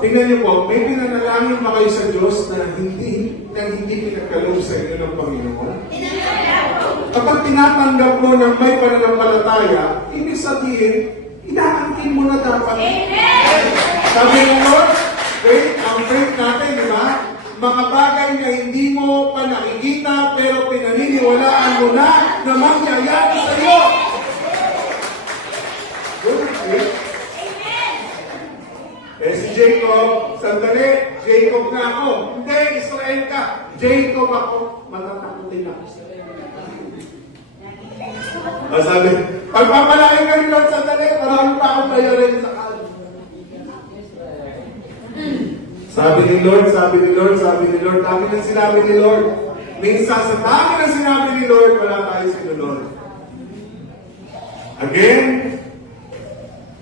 Tingnan niyo po, may pinanalangin ba kayo sa Diyos na hindi pinagkaloob sa inyo ng Panginoon? Kapag tinatanggap mo ng may pananampalataya, ibig sabihin, inaangkin mo na dapat. Sabi ng Lord, ang faith natin, di ba? Mga bagay na hindi mo pa nakikita, pero pinaniniwalaan mo na mangyayari sa iyo. Good, faith. Si Jacob, sandali, Jacob na ako. Hindi, Israel ka. Jacob ako, matatakutin ako. Sabi, pagpapalain ka ni Lord, sandali, marami pa akong bayarin sa kanya. Sabi ni Lord, dami ng sinabi ni Lord. Minsan sa dami ng sinabi ni Lord, wala tayo sinunod. Again,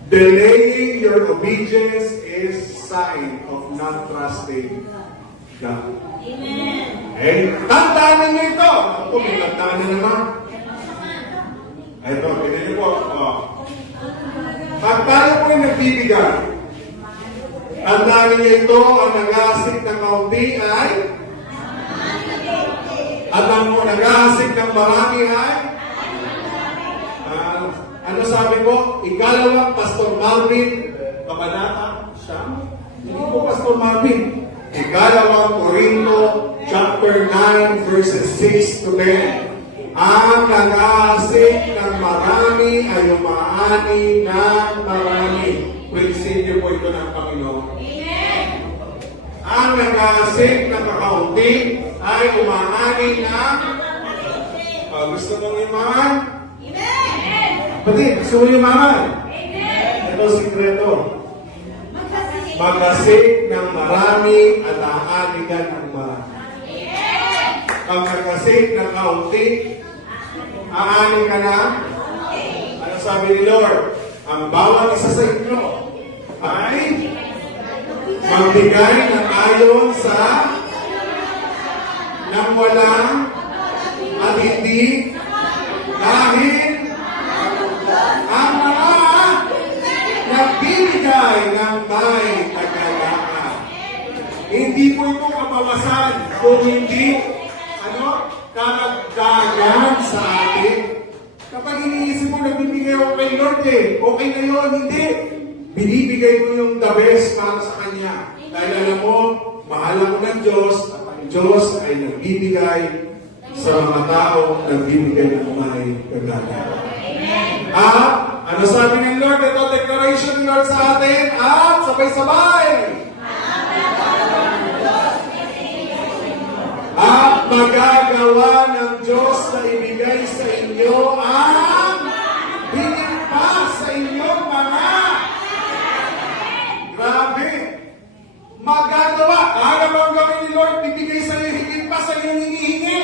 delaying your obedience is sign of not trusting God. Amen. Eh, tandaan ninyo ito. Ako, may tandaan na naman. Ito, tignan niyo po. Pag tayo po yung nagbibigay, tandaan ninyo ito, ang nag-aasik ng kaunti ay, at ang nag-aasik ng marami ay, ano sabi ko? Ikalawang Pastor Marvin, kabanata siya? Hindi po Pastor Marvin. Ikalawang Corinto, chapter 9, verses 6 to 10. Ang nag-aasik ng marami ay umaani ng marami. Prinsipyo po ito ng Panginoon. Ang nag-aasik ng kakaunti ay umaani ng gusto mong iman? Pati, gusto mo yumaman? Ito sikreto. Magasik ng marami at aanigan ng marami. Pag magasik ng kaunti, aani ka na? Ano sabi ni Lord? Ang bawat isa sa inyo ay magbigay ng ayon sa nang walang at hindi dahil ang mga nagbibigay ng may kagalakan. Hindi po ito kapawasan kung hindi karagdagan sa atin. Kapag iniisip mo nagbibigay ako kay Lord okay na yun, hindi. Binibigay mo yung the best para sa Kanya. Dahil alam mo, mahal ako ng Diyos at ang Diyos ay nagbibigay sa mga tao nagbibigay ng may kagalakan. At, ano sabi ng Lord? Ito, declaration ng Lord sa atin. At, sabay-sabay. At, magagawa ng Diyos na ibigay sa inyo ang higit pa sa inyong mga. Grabe! Magagawa! Kaya bang gawin ni Lord, bibigay sa iyo higit pa sa iyong hinihingi?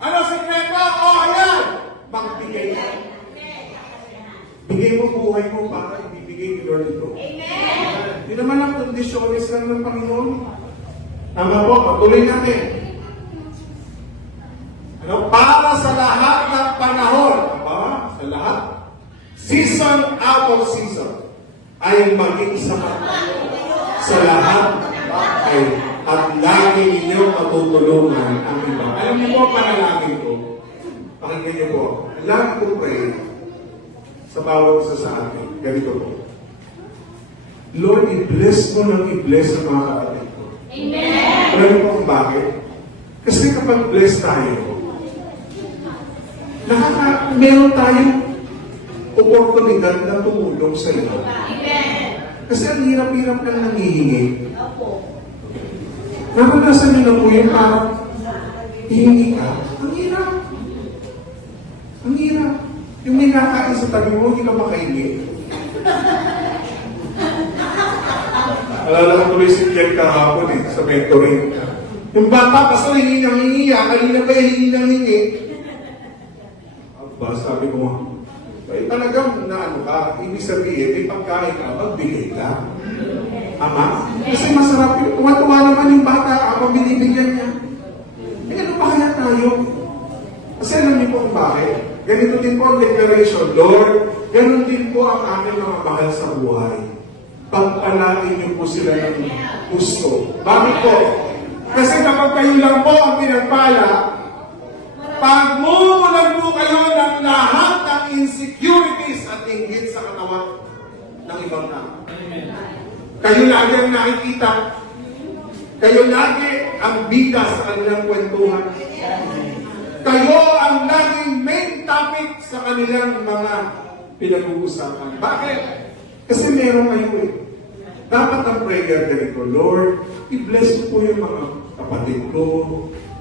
Ano sikreto? Ayan! Magbigay ka. Bigay mo buhay mo para ibibigay ni Lord ito. Hindi naman ang kondisyones lang ng Panginoon. Tama po, patuloy natin. Para sa lahat ng panahon, sa lahat, season out of season, ay maging sama sa lahat ay at lagi ninyo matutulungan ang iba. Alam niyo po, panalangin ko, pakinggan niyo po, lagi ko pray sa bawat isa sa atin. Ganito po. Lord, i-bless mo ng i-bless ang mga kapatid ko. Amen. Alam niyo po kung bakit? Kasi kapag bless tayo, meron tayong oportunidad na tumulong sa iyo. Kasi ang hirap-hirap lang nangihingi. Naranasan niyo na po yung parang hihingi ka. Ang hirap. Ang hirap. Yung may nakain sa tabi mo, hindi ka makahingi. Alala ko tuloy si Jen kahapon sa mentoring. Yung bata, basta hingi ng hingi, kanina ba yung hingi ng hingi? Aba, sabi ko, ay talagang na ano ka, ibig sabihin, may pagkain ka, magbigay ka. Ama? Kasi masarap yun. Tuwa-tuwa naman yung bata, ako binibigyan niya. Eh, ano ba kaya tayo? Kasi alam niyo po kung bakit? Ganito din po ang declaration, Lord, ganun din po ang aking mga mahal sa buhay. Pagpalain niyo po sila ng gusto. Bakit po? Kasi kapag kayo lang po ang pinagpala, pagmumulan po kayo ng lahat ng insecurities at inggit sa katawan ng ibang tao. Kayo lagi ang nakikita. Kayo lagi ang bida sa kanilang kwentuhan. Kayo ang laging main topic sa kanilang mga pinag-uusapan. Bakit? Kasi meron kayo eh. Dapat ang prayer ganito, Lord, i-bless po yung mga kapatid ko,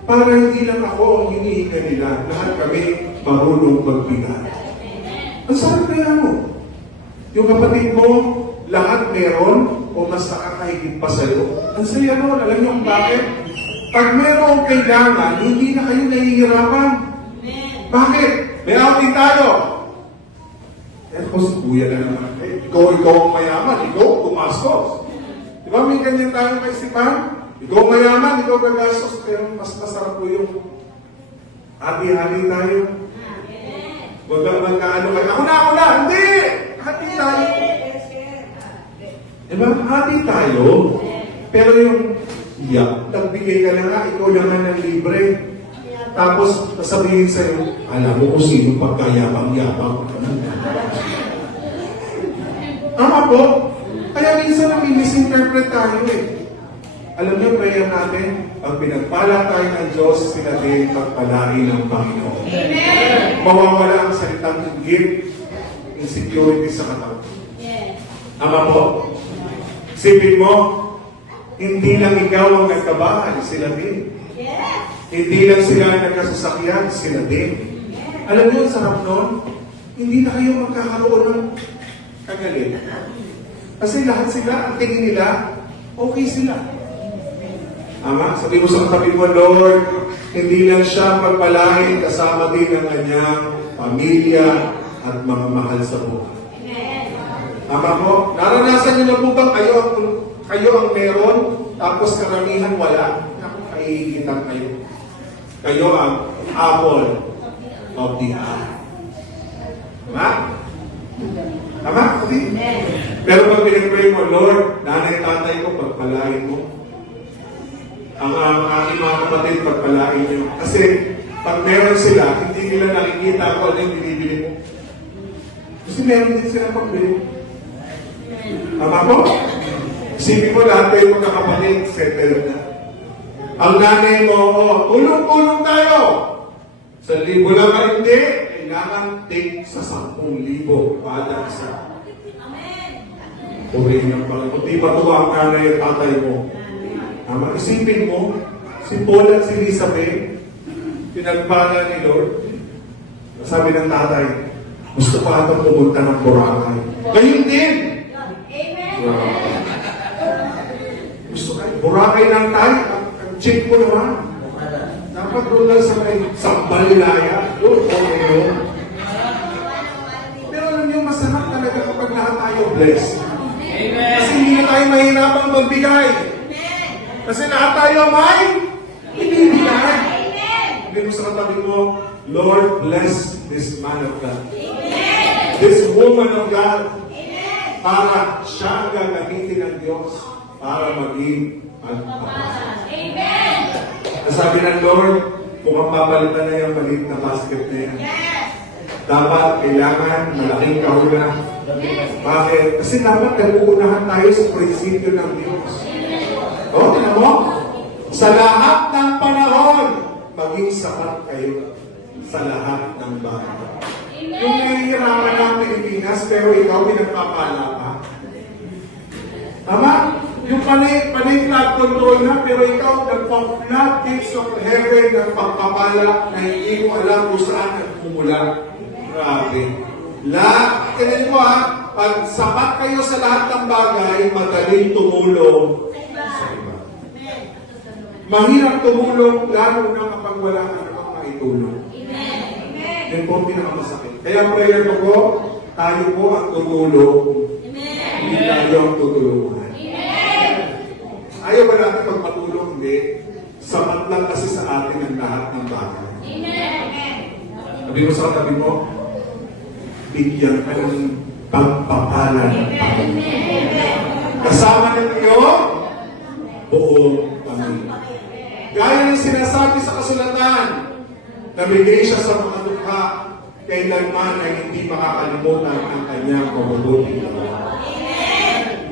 para hindi lang ako ang hinihinga nila. Lahat kami marunong magbigay. Ang sarap kaya mo. Yung kapatid mo, lahat meron o mas nakakahigit pa sa'yo. Ang saya nun. Alam niyo kung bakit? Pag merong kailangan, hindi na kayo nahihirapan. Bakit? May outing tayo. Eh, ako si Kuya na naman. Eh, ikaw ang mayaman. Ikaw tumastos. Di ba may ganyan tayong kaisipan? Ikaw mayaman, ikaw gagastos, pero mas masarap po yung hati-hati tayo. Magkaano kayo. Ako na! Hindi! Hati tayo. Diba? Hati tayo. Pero yung, nagbigay ka na nga, ikaw naman ng libre. Tapos, sasabihin sa'yo, alam mo kung sino pagkayabang-yabang. Tama po. Kaya minsan nami-misinterpret tayo eh. Alam niyo, prayer natin, pag pinagpala tayo ng Diyos, sila din pagpalain ng Panginoon. Amen! Mawawala ang salitang inggit, insecurity sa katawan. Yes. Ama po, isipin mo, hindi lang ikaw ang nagkabahan, sila din. Yes. Hindi lang sila ang nagkasasakyan, sila din. Yes. Alam niyo, ang sarap nun, hindi na kayo magkakaroon ng kagalit. Kasi lahat sila, ang tingin nila, okay sila. Ama, sabi mo sa katabi mo, Lord, hindi lang siya pagpalain, kasama din ang kanyang pamilya at mga mahal sa buhay. Ama po, naranasan niyo na po bang kayo ang meron, tapos karamihan wala? Naku, kaihigitan kayo. Kayo ang apple of the eye. Tama? Tama? Pero pag pinag-pray mo, Lord, nanay, tatay ko, pagpalain mo. Ang aking mga kapatid, pagpalain nyo. Kasi, pag meron sila, hindi nila nakikita kung ano yung binibili mo. Kasi meron din sila pagbili. Tama po? Isipin mo lahat kayo mga kapatid, settled na. Ang nanay mo, tulong-tulong tayo. 1,000 lang ka hindi, kailangan take sa 10,000 para isa. Purihin ang Panginoon. Di ba tuwa ang nanay at tatay mo? Isipin mo, si Paul at si Elizabeth, pinagpala ni Lord. Sabi ng tatay, gusto pa atang pumunta ng Boracay. Ngayon din! Amen. Gusto kayo, Boracay lang tayo. Ang check mo naman. Dapat doon lang sa may Sambalilaya. Doon, okay doon. Pero alam niyo, masarap talaga kapag lahat tayo blessed. Kasi hindi na tayo mahirapang magbigay. Kasi lahat tayo may ibibigay. Hindi mo sa katabi mo, Lord, bless this man of God. This woman of God. Para siya ang gagamitin ng Diyos para maging magpapasok. Amen. Sabi ng Lord, kung ang papalitan na yung maliit na basket na yan, dapat kailangan malaking kahula. Bakit? Kasi dapat nag-uunahan tayo sa prinsipyo ng Diyos. O, tignan mo? Sa lahat ng panahon, maging sapat kayo sa lahat ng bagay. Yung nahihirapan ng Pilipinas, pero ikaw pinagpapala pa. Tama? Yung panay flood control na, pero ikaw nagpa-flood gates of heaven ng pagpapala na hindi mo alam kung saan nagmumula. Grabe. Tignan mo pag sapat kayo sa lahat ng bagay, madaling tumulong sa iba. Mahirap tumulong, lalo na kapag wala ka namang maitulong. Yan po ang pinakamasakit. Kaya prayer ko po, tayo po ang tutulong. Hindi tayo ang tutulungan. Ayaw ba natin magpatulong? Hindi. Sapat lang kasi sa atin ang lahat ng bagay. Sabi mo sa katabi mo, bigyan ka ng pagpapala ng Panginoon. Kasama ng iyong buong pamilya. Gaya ng sinasabi sa kasulatan, nabigay siya sa mga dukha, kailanman ay hindi makakalimutan ang kanyang mabubuti.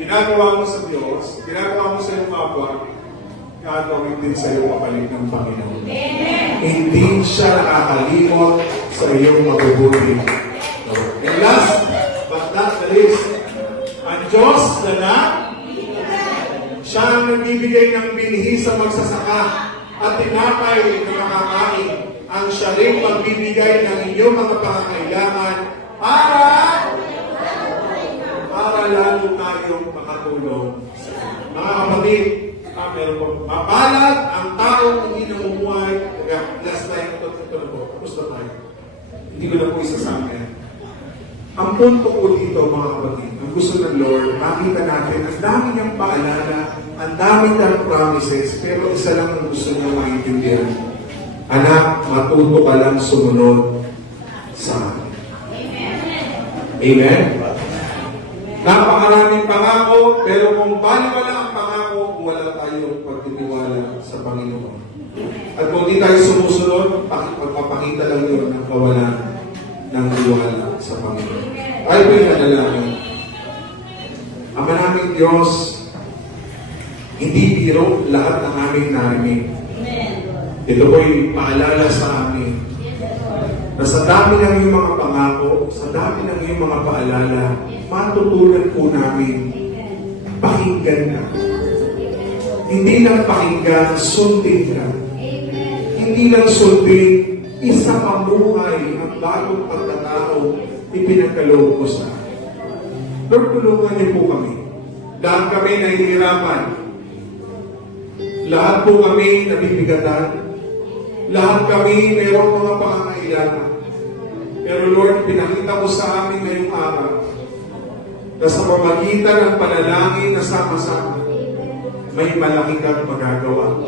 Ginagawa mo sa Diyos, ginagawa mo sa iyong kapwa, gagawin din sa iyong kapalit ng Panginoon. Hindi siya nakakalimot sa iyong mabubuti. And last but not the least, ang Diyos na siya ang nagbibigay ng binhi sa magsasaka at tinapay na makakain. Ang siya rin magbibigay ng inyong mga pangangailangan para lalo tayong makatulong sa inyo. Mga kapatid, meron po, mapalag ang taong hindi namumuhay. Kaya, last time, ito na po, tapos na tayo. Hindi ko na po isasama yan. Ang punto ko dito, mga kapatid, ang gusto ng Lord, makita natin, ang dami niyang paalala, ang dami niyang promises, pero isa lang ang gusto niya maintindihan. Anak, matuto ka lang sumunod sa akin. Amen? Napakaraming pangako, pero kung baliwala ang pangako, kung wala tayong pagtitiwala sa Panginoon. At kung di tayo sumusunod, magpapakita lang yun ng kawalan ng tiwala sa Panginoon. Ay, po yung nanalangin. Ama naming Diyos, hindi biro lahat ng aming narinig. Ito po'y paalala sa amin na sa dami ng iyong mga pangako, sa dami ng iyong mga paalala, matutunan po namin pakinggan ka. Hindi lang pakinggan, sundin ka. Hindi lang sundin, isa pamuhay ang bagong pagkatao ipinagkaloob mo sa akin. Lord, tulungan niyo po kami. Lahat kami nahihirapan. Lahat po kami nabibigatan. Lahat kami mayroong mga pangangailangan. Pero Lord, pinakita mo sa amin ngayong araw na sa pamagitan ng panalangin na sama-sama, may malaki kang magagawa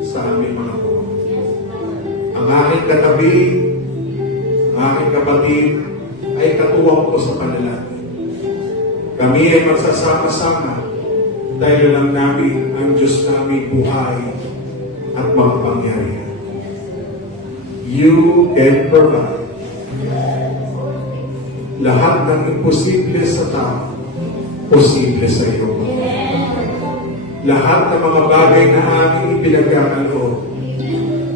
sa aming mga buhay. Ang aking katabi, ang aking kapatid, ay katuwang ko sa panalangin. Kami ay magsasama-sama dahil lang namin ang Diyos namin buhay at makapangyarihan. You can provide. Lahat ng imposible sa tao, posible sa iyo. Lahat ng mga bagay na aming ipinagkakaloob,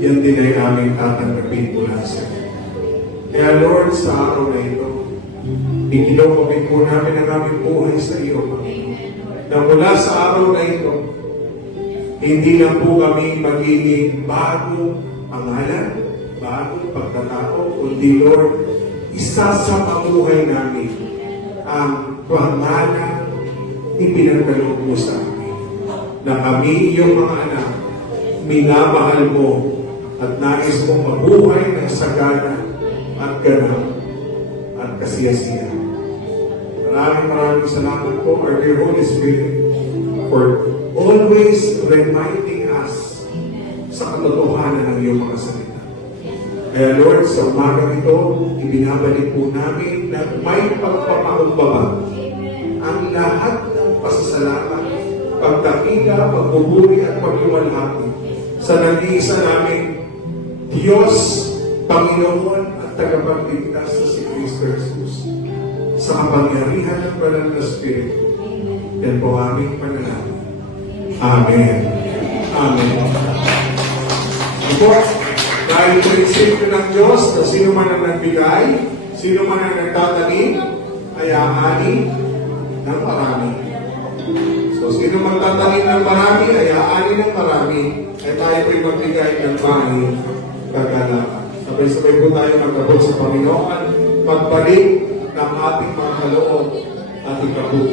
yan din ay aming tatanggapin mula sa iyo. Kaya Lord, sa araw na ito, ikinukupin po namin ang aming buhay sa iyo. Na mula sa araw na ito, Hindi lang po kami magiging bagong pangalan, bagong pagkatao, kundi Lord, isa sa pamuhay namin ang pangalan ipinagkaloob mo sa amin. Na kami, iyong mga anak, minamahal mo at nais mong mabuhay ng sagana at ganap at kasiyasiya. Maraming salamat po, our dear Holy Spirit, for always reminding us sa katotohanan ng iyong mga salita. Kaya Lord, sa umaga ito, ibinabalik po namin na may pagpapakumbaba ang lahat ng pasasalamat, pagkakita, pagbuburi at pagluwalhati sa nag-iisa naming Diyos, Panginoon at tagapagligtas na si Kristo Jesus. Sa kapangyarihan ng banal na Espiritu, yan po aming panalangin. Amen. Amen. Ito, dahil prinsipyo ng Diyos na sino man ang nagbigay, sino man ang nagtatanim, ay aani ng marami. So, sino man tatanim ng marami, ay aani ng marami, ay tayo po'y magbigay ng bahay kagalakan. Sabay-sabay po tayo magkabot sa Panginoon, magbalik ng ating mga kaloob at ikabot